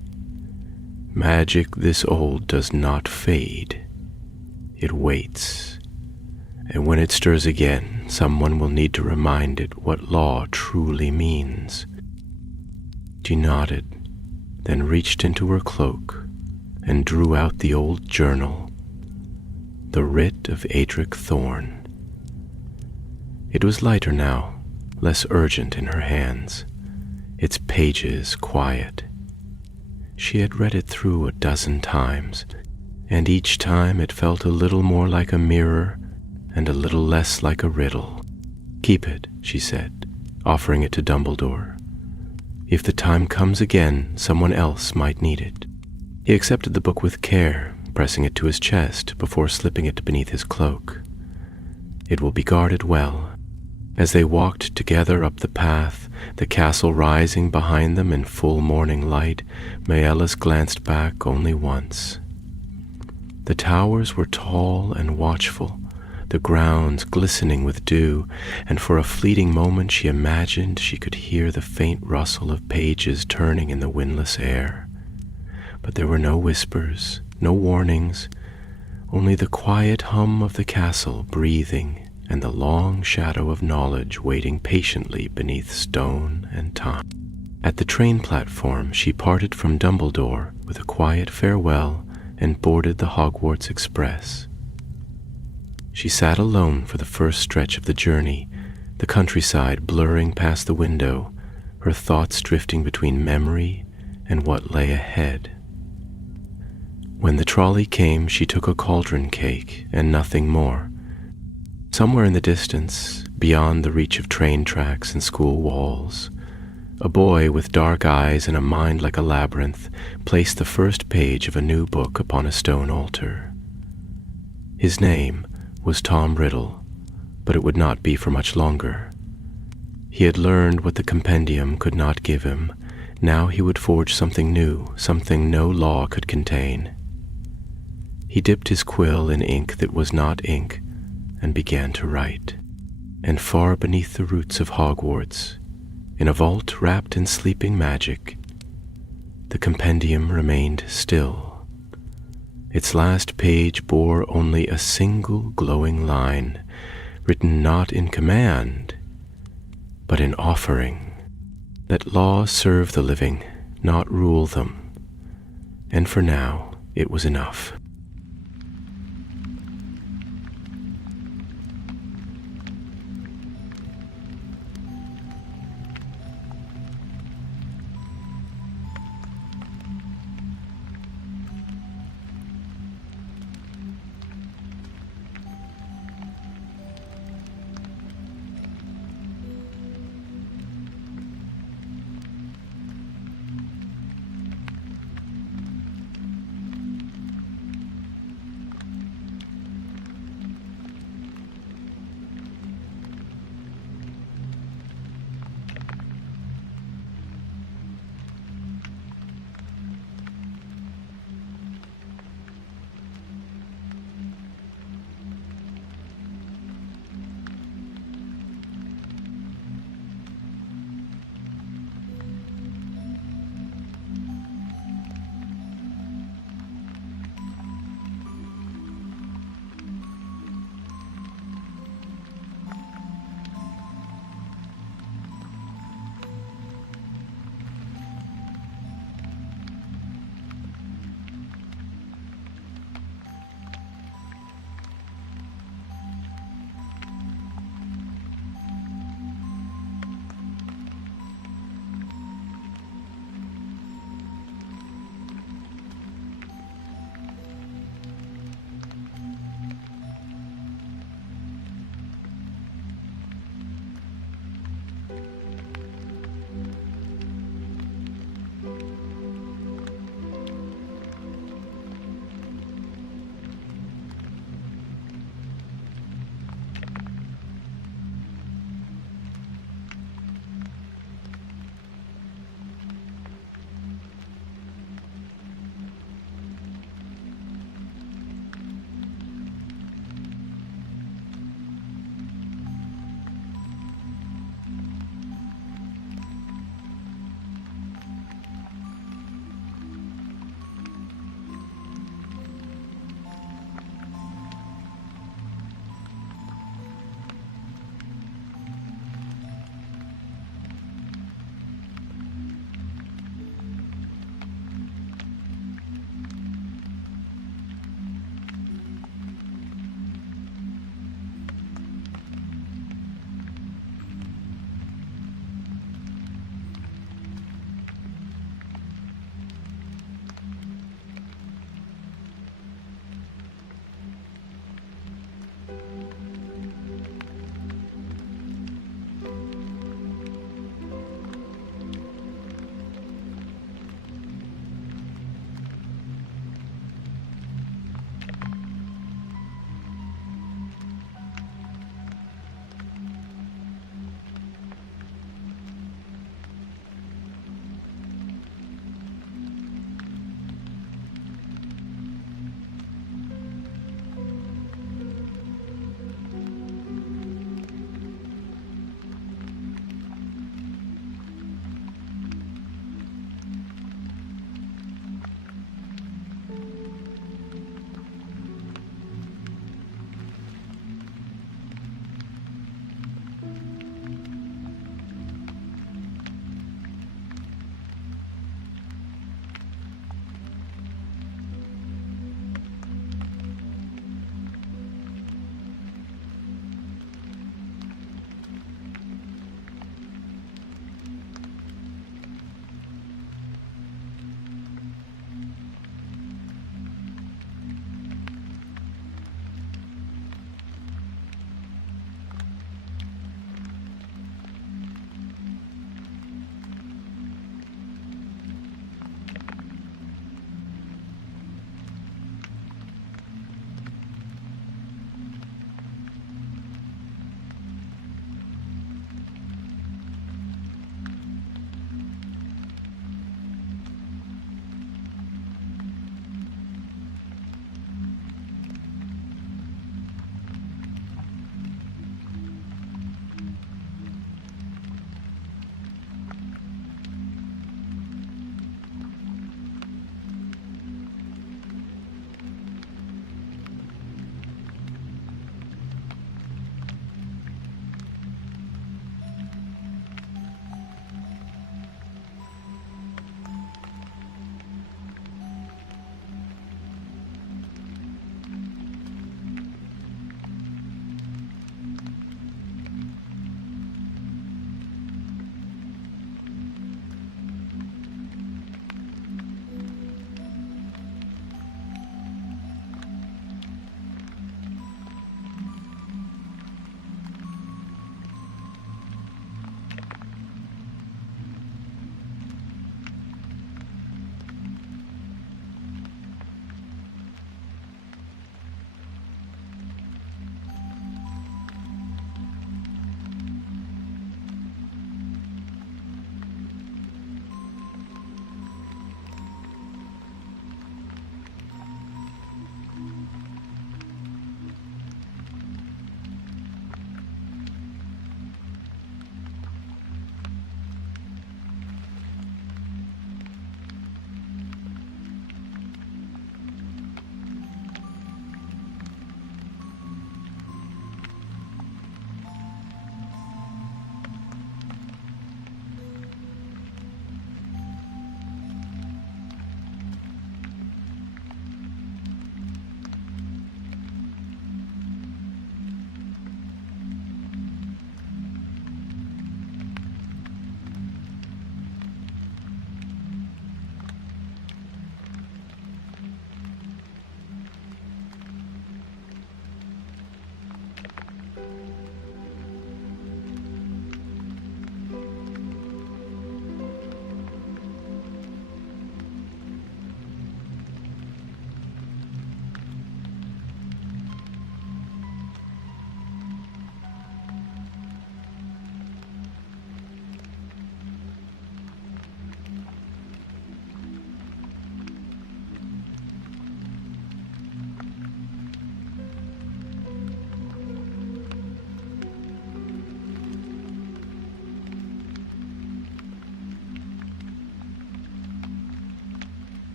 Magic this old does not fade. It waits. And when it stirs again, someone will need to remind it what law truly means." She nodded, then reached into her cloak and drew out the old journal, the Writ of Adric Thorne. It was lighter now, less urgent in her hands, its pages quiet. She had read it through a dozen times, and each time it felt a little more like a mirror and a little less like a riddle. "Keep it," she said, offering it to Dumbledore. "If the time comes again, someone else might need it." He accepted the book with care, pressing it to his chest before slipping it beneath his cloak. "It will be guarded well." As they walked together up the path, the castle rising behind them in full morning light, Melis glanced back only once. The towers were tall and watchful, the grounds glistening with dew, and for a fleeting moment she imagined she could hear the faint rustle of pages turning in the windless air. But there were no whispers, no warnings, only the quiet hum of the castle breathing and the long shadow of knowledge waiting patiently beneath stone and time. At the train platform she parted from Dumbledore with a quiet farewell and boarded the Hogwarts Express. She sat alone for the first stretch of the journey, the countryside blurring past the window, her thoughts drifting between memory and what lay ahead. When the trolley came, she took a cauldron cake and nothing more. Somewhere in the distance, beyond the reach of train tracks and school walls, a boy with dark eyes and a mind like a labyrinth placed the first page of a new book upon a stone altar. His name was Tom Riddle, but it would not be for much longer. He had learned what the Compendium could not give him. Now he would forge something new, something no law could contain. He dipped his quill in ink that was not ink and began to write. And far beneath the roots of Hogwarts, in a vault wrapped in sleeping magic, the Compendium remained still. Its last page bore only a single glowing line, written not in command, but in offering, that law serve the living, not rule them. And for now, it was enough.